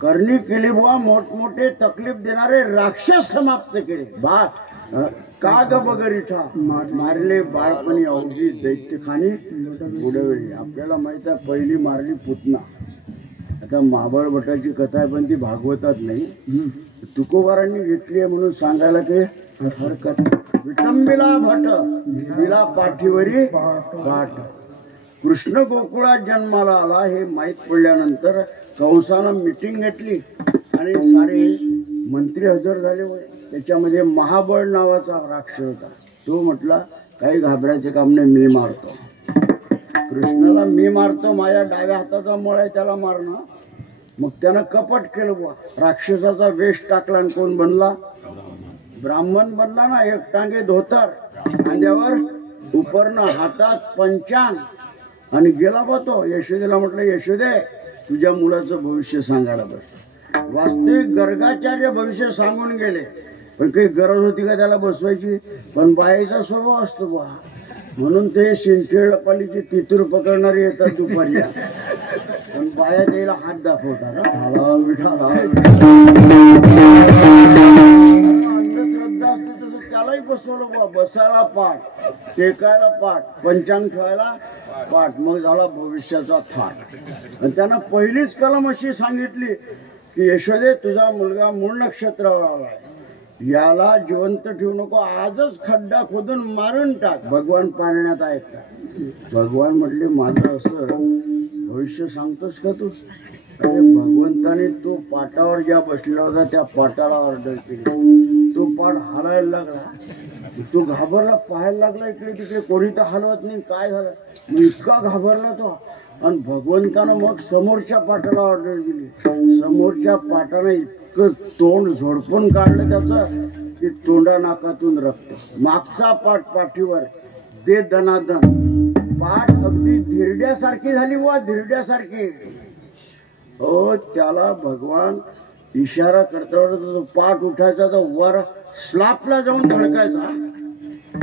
करणी केली बुवा, मोठमोठे तकलीफ देणारे राक्षस समाप्त केले. का ग बगरिठा मारले बाळपणी अवघी दैत्यखानी बुडवली. आपल्याला माहित आहे, पहिली मारली पुतना. आता महाबळ भटाची कथा आहे, पण ती भागवतात नाही, तुकोबारांनी घेतली आहे म्हणून सांगायला काही हरकत. विटंबिला भट दिला पाठीवरी पाठ. कृष्ण गोकुळात जन्माला आला हे माहीत पडल्यानंतर कंसानं मिटिंग घेतली आणि सारे मंत्री हजर झाले होते. त्याच्यामध्ये महाबळ नावाचा राक्षस होता. तो म्हटला, काही घाबरायचं काम नाही, मी मारतो. कृष्णाला मी मारतो, माझ्या डाव्या हाताचा मळ आहे, त्याला मारणं. मग त्यानं कपट केलं बुवा, राक्षसाचा वेश टाकला आणि कोण बनला? ब्राह्मण बनला ना. एक टांगे धोतर, खांद्यावर उपरणं, हातात पंचांग, आणि गेला बा तो. यशोदेला म्हटलं, यशोदे तुझ्या मुलाचं भविष्य सांगायला बस. वास्तविक गर्गाचार्य भविष्य सांगून गेले, पण काही गरज होती का त्याला बसवायची? पण बायाचा स्वभाव असतो बा, म्हणून ते शिंदखेडपालीचे तितूर पकडणारे येतात दुपारी, पण बाया त्याला हात दाखवतात. अंधश्रद्धा असते तसं त्यालाही बसवलं बा. बसायला पाठ, टेकायला पाठ, पंचांग ठेवायला पाठ. मग झाला भविष्याचा थाट. आणि त्यानं पहिलीच कलम अशी सांगितली की यशोदे तुझा मुलगा मूळ नक्षत्रावर आला, याला जिवंत ठेवू नको, आजच खड्डा खोदून मारून टाक. भगवान पाळण्यात ऐकता. भगवान म्हटले, माझं असं भविष्य सांगतोस का तू? अरे भगवंताने तो पाटावर ज्या बसलेला होता त्या पाटाला ऑर्डर केली. तो पाट हलायला लागला, तो घाबरला, पाहायला लागला इकडे तिकडे, कोणी तर हलवत नाही. काय झालं? इतका घाबरला तो. आणि भगवंतानं मग समोरच्या पाटाला ऑर्डर दिली. समोरच्या पाटानं इतकं तोंड झोडपून काढलं त्याचं की तोंडा नाकातून रक्त. मागचा पाठ पाठीवर दे दनादन. पाठ अगदी धिरड्यासारखी झाली वा, धिरड्यासारखी. हो, त्याला भगवान इशारा करता पाठ उठायचा तर वर स्लापला जाऊन धडकायचा,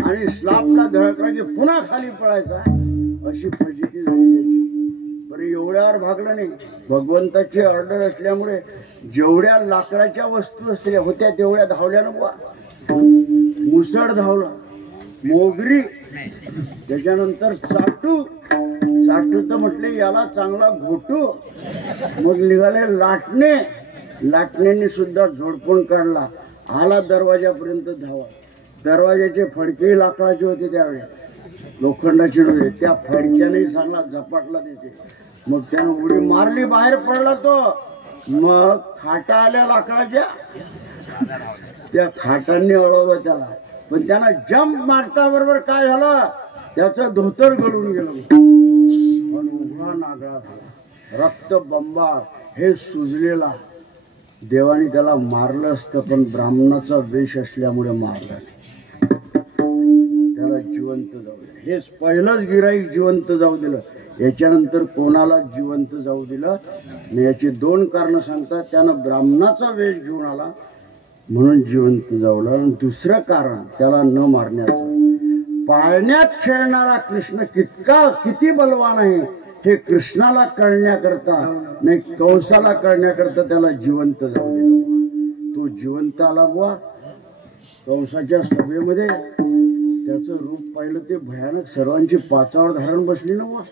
आणि स्लापला धडकला की पुन्हा खाली पडायचा. अशी फजिती झाली त्याची. बरं, एवढ्यावर भागलं नाही. भगवंताची ऑर्डर असल्यामुळे जेवढ्या लाकडाच्या वस्तू असल्या होत्या तेवढ्या धावल्यानं बुवा. मुसळ धावला, मोगरी, त्याच्यानंतर चाटू. चाटू तर म्हटले याला चांगला घोटू. मग निघाले लाटणे. लाटण्याने सुद्धा झोडपून काढला. आला दरवाजापर्यंत धावा. दरवाजाचे फडके लाकडाचे होते त्यावेळेस, लोखंडाचे नव्हते. त्या फडक्याने चांगला झपाटला देते. मग त्यानं उडी मारली, बाहेर पडला तो. मग खाटा आल्या लाकडाच्या, त्या खाटांनी अडवलं त्याला. पण त्यानं जंप मारता बरोबर काय झालं, त्याचं धोतर गळून गेलं. पण उघडा नागळा झाला, रक्त बंबाळ, हे सुजलेला. देवाने त्याला मारलं असतं, पण ब्राह्मणाचा वेश असल्यामुळे मारला नाही. त्याला जिवंत जाऊ दिलं. हेच पहिलंच गिराईक जिवंत जाऊ दिलं. याच्यानंतर कोणाला जिवंत जाऊ दिलं नाही. याची दोन कारण सांगतात. त्यानं ब्राह्मणाचा वेश घेऊन आला म्हणून जिवंत जावलं, आणि दुसरं कारण त्याला न मारण्याचं. पाळण्यात खेळणारा कृष्ण किती बलवान आहे हे कृष्णाला कळण्याकरता नाही, कंसाला कळण्याकरता त्याला जिवंत जाऊ दिलं. तो जिवंत आला बुवा. कंसाच्या सभेमध्ये त्याचं रूप पाहिलं ते भयानक, सर्वांची पाचावर धारण बसली ना बुवा.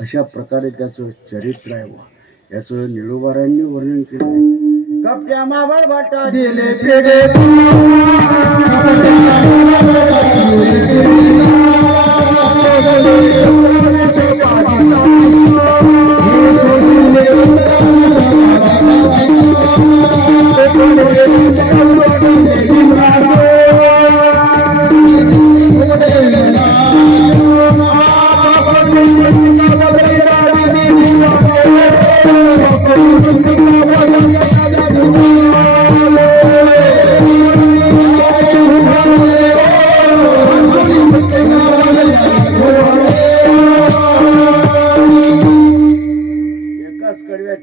अशा प्रकारे त्याचं चरित्र आहे बुवा. याचं निळोबारांनी वर्णन केलं. कपट्या मावळ वाटा दिले पेडे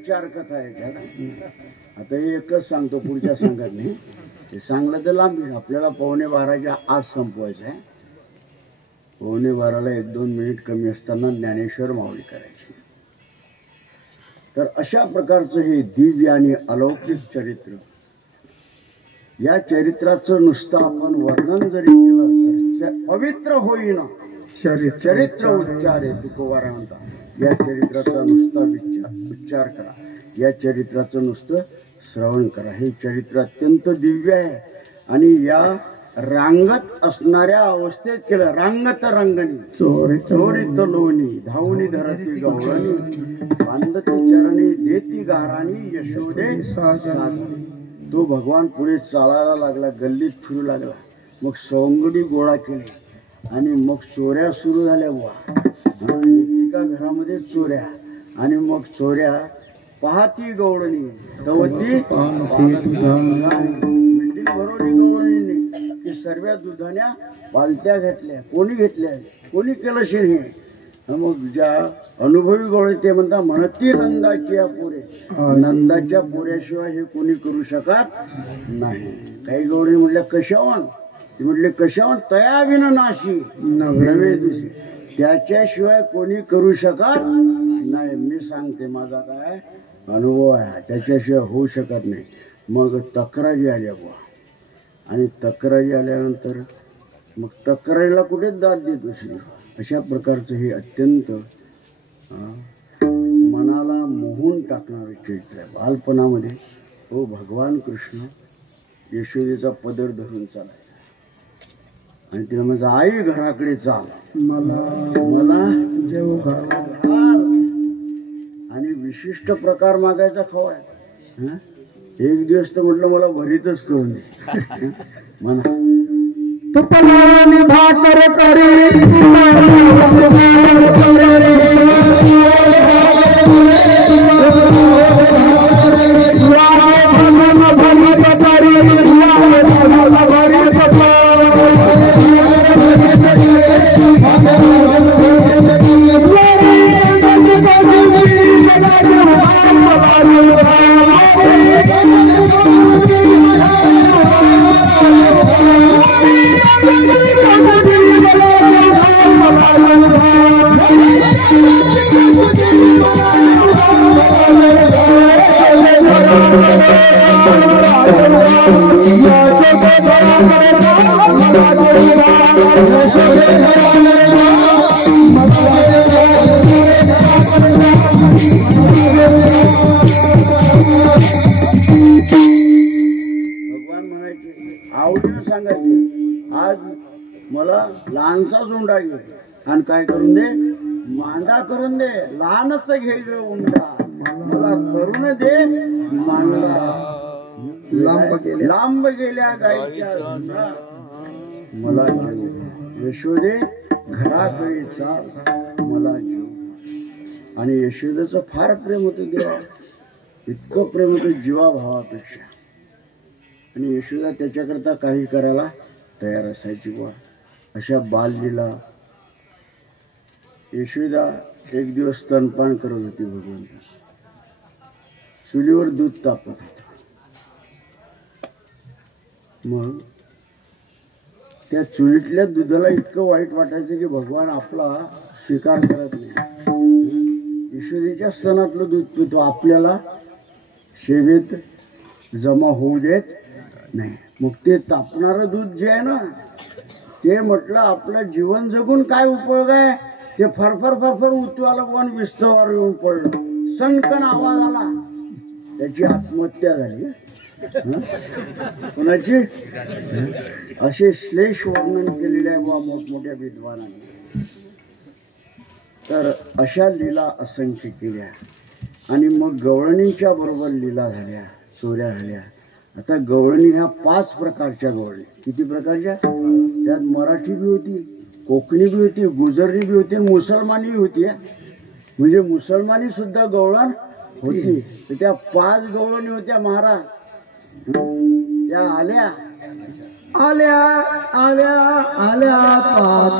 चार कथा आहेत. आता हे एकच सांगतो, पुढच्या सांगत नाही. ते सांगलं तर लांब. आपल्याला 11:15 आज संपवायचं आहे. 11:15 1-2 मिनिट कमी असताना ज्ञानेश्वर माऊली करायची. तर अशा प्रकारचं हे दिव्य आणि अलौकिक चरित्र. या चरित्राचं नुसतं आपण वर्णन जरी केलं तर पवित्र होईन चरित्र उच्चार आहे. तुकोबारा म्हणतात या चरित्राचा नुसता उच्चार करा, या चरित्राचं नुसतं श्रवण करा. हे चरित्र अत्यंत दिव्य आहे. आणि या रांगत असणाऱ्या अवस्थेत केलं. रांगत रंगणी चोरीत लोणी धावणी धरती गवळणी बांधती चरणी देती गाराणी यशोदे साधणी. तो भगवान पुढे चालायला लागला, गल्लीत फिरू लागला. मग सवंगडी गोळा केली आणि मग चोऱ्या सुरू झाल्या बुवा. एका घरामध्ये चोऱ्या, आणि मग चोऱ्या पाहती गवळणी तवती मिटिंग भरवली गवळणीने की सर्व दुधाण्या पालत्या घेतल्या. कोणी घेतल्या? कोणी केलं शेण हे? मग ज्या अनुभवी गवळी ते म्हणता म्हणती नंदाची या पोरे. नंदाच्या पोऱ्याशिवाय हे कोणी करू शकत नाही. काही गवळी म्हटल्या कशावन? ती म्हटले कशावन? तया विन नाशी नव्हे दुसरी. त्याच्याशिवाय कोणी करू शकत नाही. मी सांगते, माझा काय अनुभव आहे, त्याच्याशिवाय होऊ शकत नाही. मग तक्रारी आल्या बुवा. आणि तक्रारी आल्यानंतर मग तक्रारीला कुठेच दाद देत दुसरी. अशा प्रकारचं हे अत्यंत मनाला मोहून टाकणारे चरित्र आहे. बालपणामध्ये तो भगवान कृष्ण यशोदेचा पदर धरून चालायचा आणि तिला म्हणजे आई घराकडे चाल, मला जेव घाल. आणि विशिष्ट प्रकार मागायचा खवाय. एक दिवस तर म्हटलं मला भरीतच करून दे म्हणा. तुपलानी भाकर करी आज मला लहानसा उंडा घे आणि काय करून दे, मांडा करून दे. लहानच घे ग उंडा, मला करून दे मांडा. लांब गेल्या गायच्या मला जीव. यशोदे घराकडे चाल, मला जीव. आणि यशोदेचं फार प्रेम होतं देवा. इतकं प्रेम होतं जीवाभावापेक्षा. आणि यशोदा त्याच्याकरता काही करायला तयार असायची बुवा. अशा बाललीला यशोदा एक दिवस स्तनपान करत होती भगवंत. चुलीवर दूध तापत होतं. मग त्या चुलीतल्या दुधाला इतकं वाईट वाटायचं की भगवान आपला स्वीकार करत नाही. यशोदेच्या स्तनातलं दूध पितो, आपल्याला सेवेत जमा होऊ देत नाही. मग ते तापणारं दूध जे आहे ना, ते म्हटलं आपलं जीवन जगून काय उपयोग आहे. ते फरफर फरफर उतवाला पण विस्तवावर येऊन पडलं. सणकण आवाज आला, त्याची आत्महत्या झाली. कोणाची? असे श्लेष वर्णन केलेले आहे बा मोठमोठ्या विद्वानांनी. तर अशा लीला असंख्य केल्या. आणि मग गवळणीच्या बरोबर लीला झाल्या, चोऱ्या झाल्या. आता गवळणी ह्या 5 प्रकारच्या गवळणी. किती प्रकारच्या? त्यात मराठी बी होती, कोकणी बी होती, गुजरी बी होती, मुसलमानी होती. म्हणजे मुसलमानी सुद्धा गवळण होती. तर त्या 5 गवळणी होत्या महाराज. त्या आल्या आल्या आल्या आल्या 5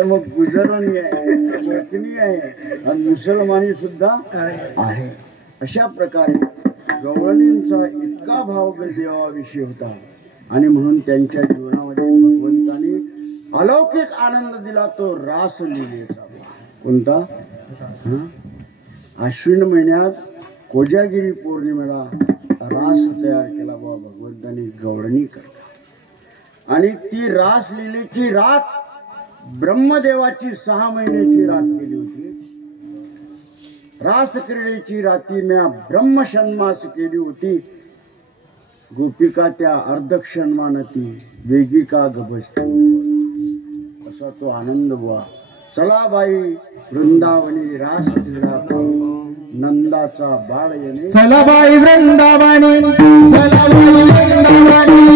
मग गुजरणी आहे, कोकणी आहे आणि मुसलमानी सुद्धा आहे. अशा प्रकारे गवळणींचा इतका भाव देवाविषयी होता. आणि म्हणून त्यांच्या जीवनामध्ये भगवंतानी अलौकिक आनंद दिला, तो रास लीलेचा. कोणता? अश्विन महिन्यात कोजागिरी पौर्णिमेला रास तयार केला बाबा भगवंतानी गवळणी करता. आणि ती रास लीलेची रात ब्रह्मदेवाची 6 महिन्याची रात केली होती. रास क्रीडेची राती म्या ब्रह्मशन्मास केली होती. गोपिका त्या अर्धक्षणमानती वेगिका गबसती. असा तो आनंद बुवा. चला बाई वृंदावनी रास क्रीडा नंदाचा बाळ येणे. चला बाई वृंदावनी, चला बाई वृंदावनी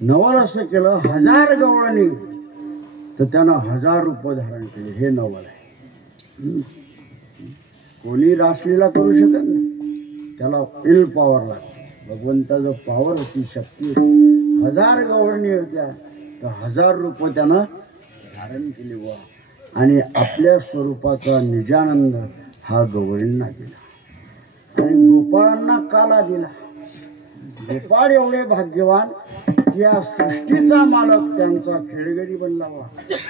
नवल असं केलं 1000 गवळणी तर त्यानं 1000 रुपये धारण केले. हे नवल आहे. कोणी रासलीला करू शकत नाही, त्याला विल पॉवर लागते. भगवंताचं पॉवर होती, शक्ती होती. 1000 गवळणी होत्या तर 1000 रुपये त्यानं धारण केले व आणि आपल्या स्वरूपाचा निजानंद हा गवळींना दिला आणि गोपाळांना काला दिला. गोपाळ एवढे भाग्यवान की या सृष्टीचा मालक त्यांचा खेळगडी बनला.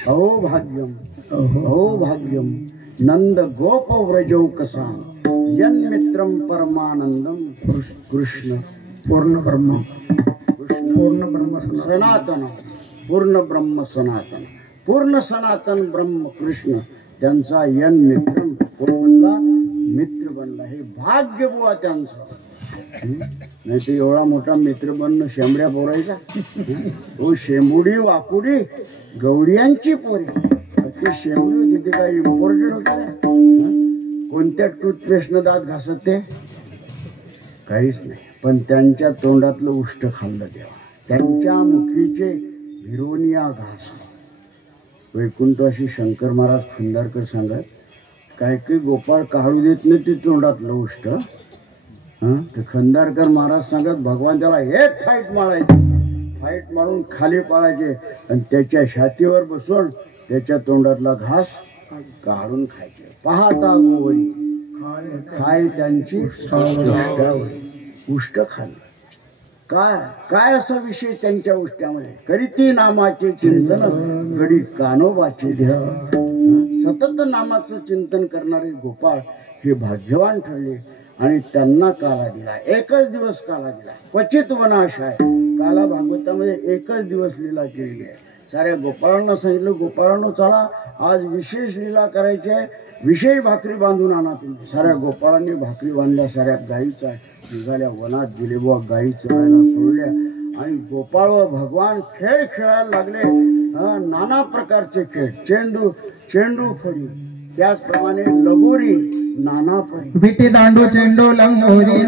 अहो भाग्यम, अहो भाग्यम, नंद गोप व्रजौकसाम यन्मित्रम परमानंदम कृष्ण पूर्ण ब्रह्म, कृष्ण पूर्ण ब्रह्म सनातन, पूर्ण ब्रह्म सनातन, पूर्ण सनातन ब्रह्म कृष्ण त्यांचा यन्मित्रम बनला, मित्र बनला. हे भाग्य बुवा त्यांचं. नाही तर एवढा मोठा मित्र बनणं शेंबड्या पोरायचा. हो शेंबुडी वाकुडी गवडियांची पोरी. ते शेंबडी होती ते काय इम्पॉर्टंट होतं? कोणत्या टूथपेस्टनं दात घासत ते? काहीच नाही. पण त्यांच्या तोंडातलं उष्ट खाल्लं देवा. त्यांच्या मुखीचे हिरोनिया घास. वैकुंठवासी शंकर महाराज खंदारकर सांगत, काय काही गोपाळ काढू देत नाही ते तोंडातलं उष्ट. तर खंदारकर महाराज सांगत, भगवान त्याला एक फाईट मारायचे, फाईट मारून खाली पाळायचे आणि त्याच्या छातीवर बसून त्याच्या तोंडातला घास काढून खायचे. पाहता गोवरी काय त्यांची उष्ट खाली. काय काय असा विशेष त्यांच्या उष्ट्यामध्ये? करीती नामाचे चिंतन गडी कानोबाचे ध्येय. सतत नामाचं चिंतन करणारे गोपाळ हे भाग्यवान ठरले आणि त्यांना काला दिला. एकच दिवस काला दिला. क्वचित वनाश आहे. काला भागवतामध्ये एकच दिवस लीला केलेली आहे. साऱ्या गोपाळांना सांगितलं, गोपाळांनो चला आज विशेष लीला करायची आहे, विशेष भाकरी बांधून आणा तुम्ही. साऱ्या गोपाळांनी भाकरी बांधल्या. साऱ्या गाईचा निघाल्या, वनात गेले व गाई चरायला सोडल्या आणि गोपाळ व भगवान खेळ खेळायला लागले. नाना प्रकारचे खेळ, चेंडू फळी, त्याचप्रमाणे लगोरी, नाना परी, विटी दांडू चेंडू लंगोरी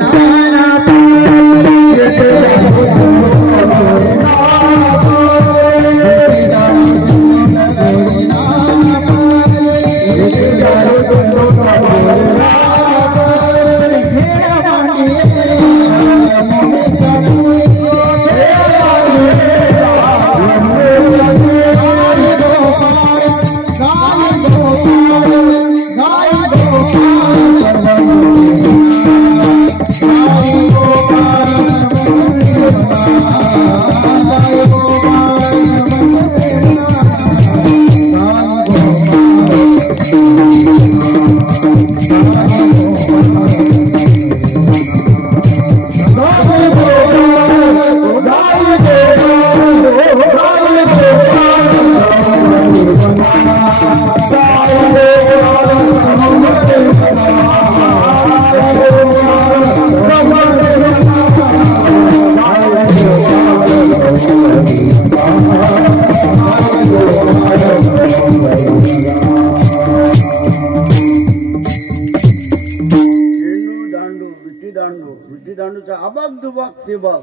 विटी दांडूचा अबाग दुबाग ते बाग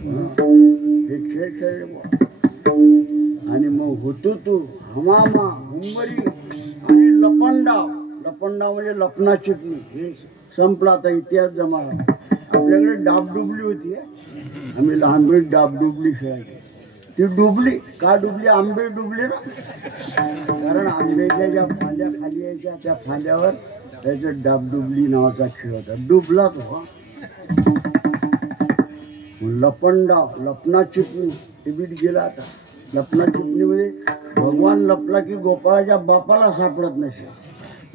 हे खेळ खेळले. आणि मग होतो तू हमामा हुंबरी आणि लपंडाव. लपंडाव म्हणजे लपना चिटणी. हे संपला आता, इतिहास जमा. आपल्याकडे डाबडुबली होती. आम्ही लहानपणी डाबडुबली खेळायची. ती डुबली का डुबली? आंबे डुबले ना. कारण आंब्याच्या ज्या फांद्या खाली यायच्या त्या फांद्यावर त्याचं डाबडुबली नावाचा खेळ होता. डुबला तो. लपंडाव, लपना चिपणी ते बीट गेला. आता लपना चिपणीमध्ये भगवान लपला की गोपाळाच्या बापाला सापडत नसे.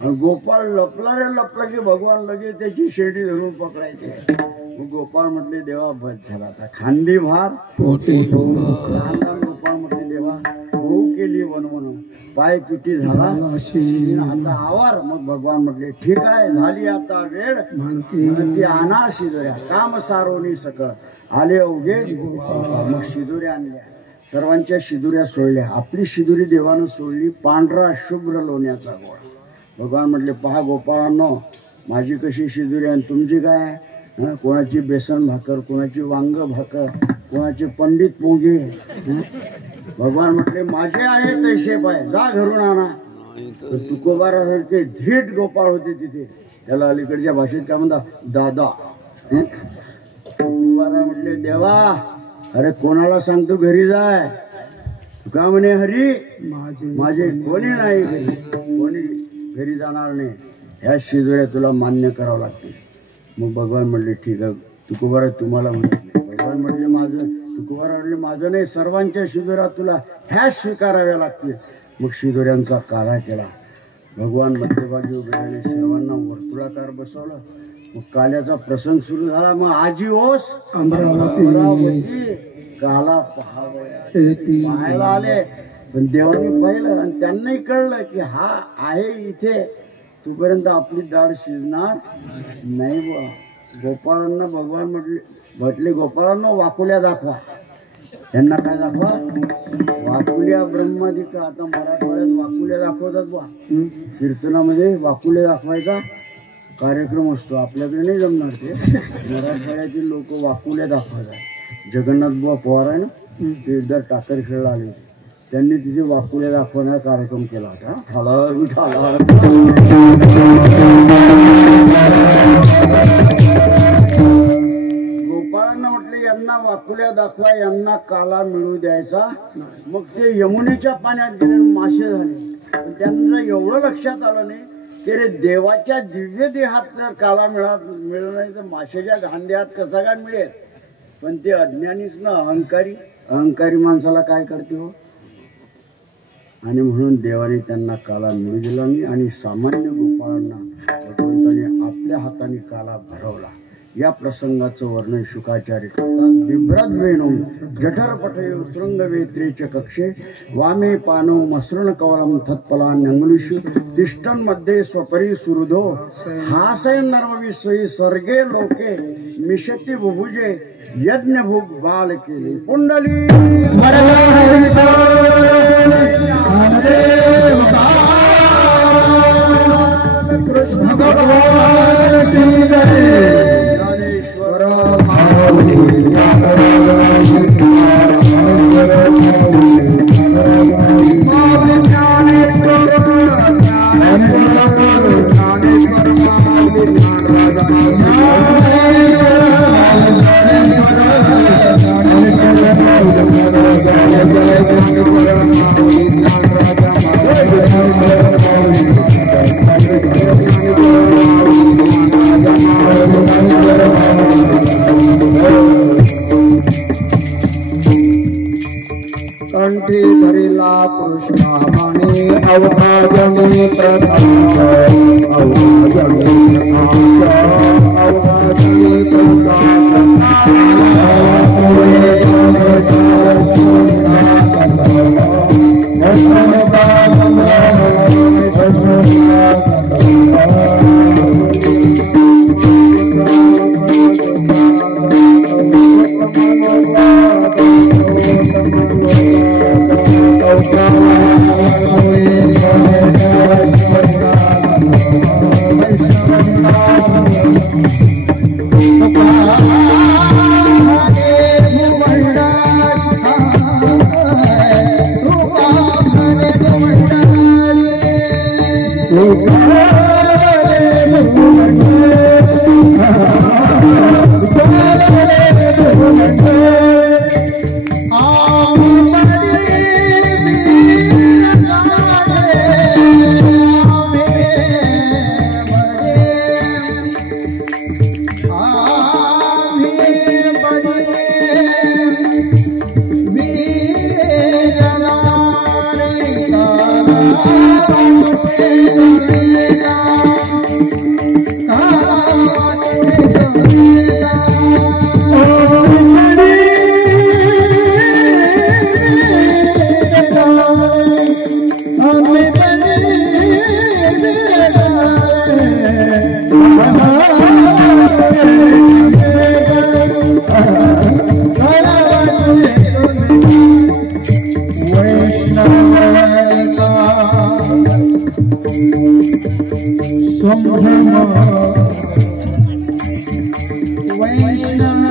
आणि गोपाळ लपला की भगवान लगेच त्याची शेंडी धरून पकडायचे. मग गोपाळ म्हटले देवा बस झाला आता. खांदी भार लहान लहान गोपाळ म्हटले देवा होऊ केली वनवन, पाय पिटी झाला आता आवार. मग भगवान म्हटले ठीक आहे, झाली आता वेळ, ती आणा शिदोऱ्या. काम सारोनी सकळ आले अवघे. मग शिदोऱ्या आणल्या. सर्वांच्या शिदुऱ्या सोडल्या. आपली शिदुरी देवानं सोडली, पांढरा शुभ्र लोण्याचा गोळा. भगवान म्हटले पहा गोपाळांनो, माझी कशी शिदुरी आणि तुमची काय? कोणाची बेसन भाकर, कोणाची वांग भाकर, कोणाचे पंडित पोंगे. भगवान म्हटले माझे आहे तैसे पाय, जा घरून आणा. तर तुकोबारासारखे धीट गोपाळ होते तिथे. त्याला अलीकडच्या भाषेत काय म्हणतात, दादा. तुकोबारा म्हटले देवा, अरे कोणाला सांगतो घरी जाय. तुका म्हणे हरी माझे कोणी नाही घरी, कोणी घरी जाणार नाही. ह्या शिजोऱ्या तुला मान्य करावं लागते. मग भगवान म्हटले ठीक आहे. तुकोबारा तुम्हाला म्हटले. भगवान म्हटले माझं. तुकोबारा म्हटले माझं नाही, सर्वांच्या शिजोऱ्या तुला ह्या स्वीकाराव्या लागतील. मग शिदोऱ्यांचा काला केला. भगवान मध्यभागी उभे राहिले, सर्वांना वर्तुळाकार बसवलं. मग काल्याचा प्रसंग सुरू झाला. मग आजी ओस अमरावती काला पाहायला आले. पण देवानी पाहिलं आणि त्यांनाही कळलं की हा आहे इथे, तोपर्यंत आपली डाळ शिजणार नाही. बुवा गोपाळांना भगवान म्हटले गोपाळांना वाकुल्या दाखवा. त्यांना काय दाखवा, वाकुल्या ब्रह्मादिका. आता मराठवाड्यात वाकुल्या दाखवतात बा. कीर्तनामध्ये वाकुल्या दाखवायचा कार्यक्रम असतो. आपल्याकडे नाही जमणार ते. मराठवाड्यातील लोक वाकुल्या दाखवतात. जगन्नाथ बुवा पवार आहे ना, ते एकदा टाकर खेळला आले होते. त्यांनी तिथे वाकुल्या दाखवण्याचा कार्यक्रम केला होता. गोपाळांना म्हटले यांना वाकुल्या दाखवा, यांना काला मिळू द्यायचा. मग ते यमुनेच्या पाण्यात गेले, मासे झाले. पण त्यांना एवढं लक्षात आलं नाही की रे देवाच्या दिव्य देहात जर काला मिळणार नाही तर माशाच्या घाण कसा काय मिळेल. पण ते अज्ञानीच ना, अहंकारी माणसाला काय करते हो. आणि म्हणून देवाने त्यांना काला मिळू दिला नाही. आणि सामान्य गोपाळांना भगवंताने आपल्या हाताने काला भरवला. या प्रसंगाचं वर्णन शुकाचार्य करतात. बिभ्रद्वेणू जठरपटयो शृंगवेत्रेच कक्षे वामे पानौ मसृण कवलम तत्फलान्यंगुलिषु तिष्ठन् मध्ये स्वपरी सुहृदो हासयन् नर्मविश्वै स्वर्गे लोके मिषति बुभुजे यज्ञभुग बाल केले. कुंडली कृष्ण भगवान की जय. कंठी धरिला पुरुष महामाने अवघाजनी प्रथम अवघाजनी वैष्णव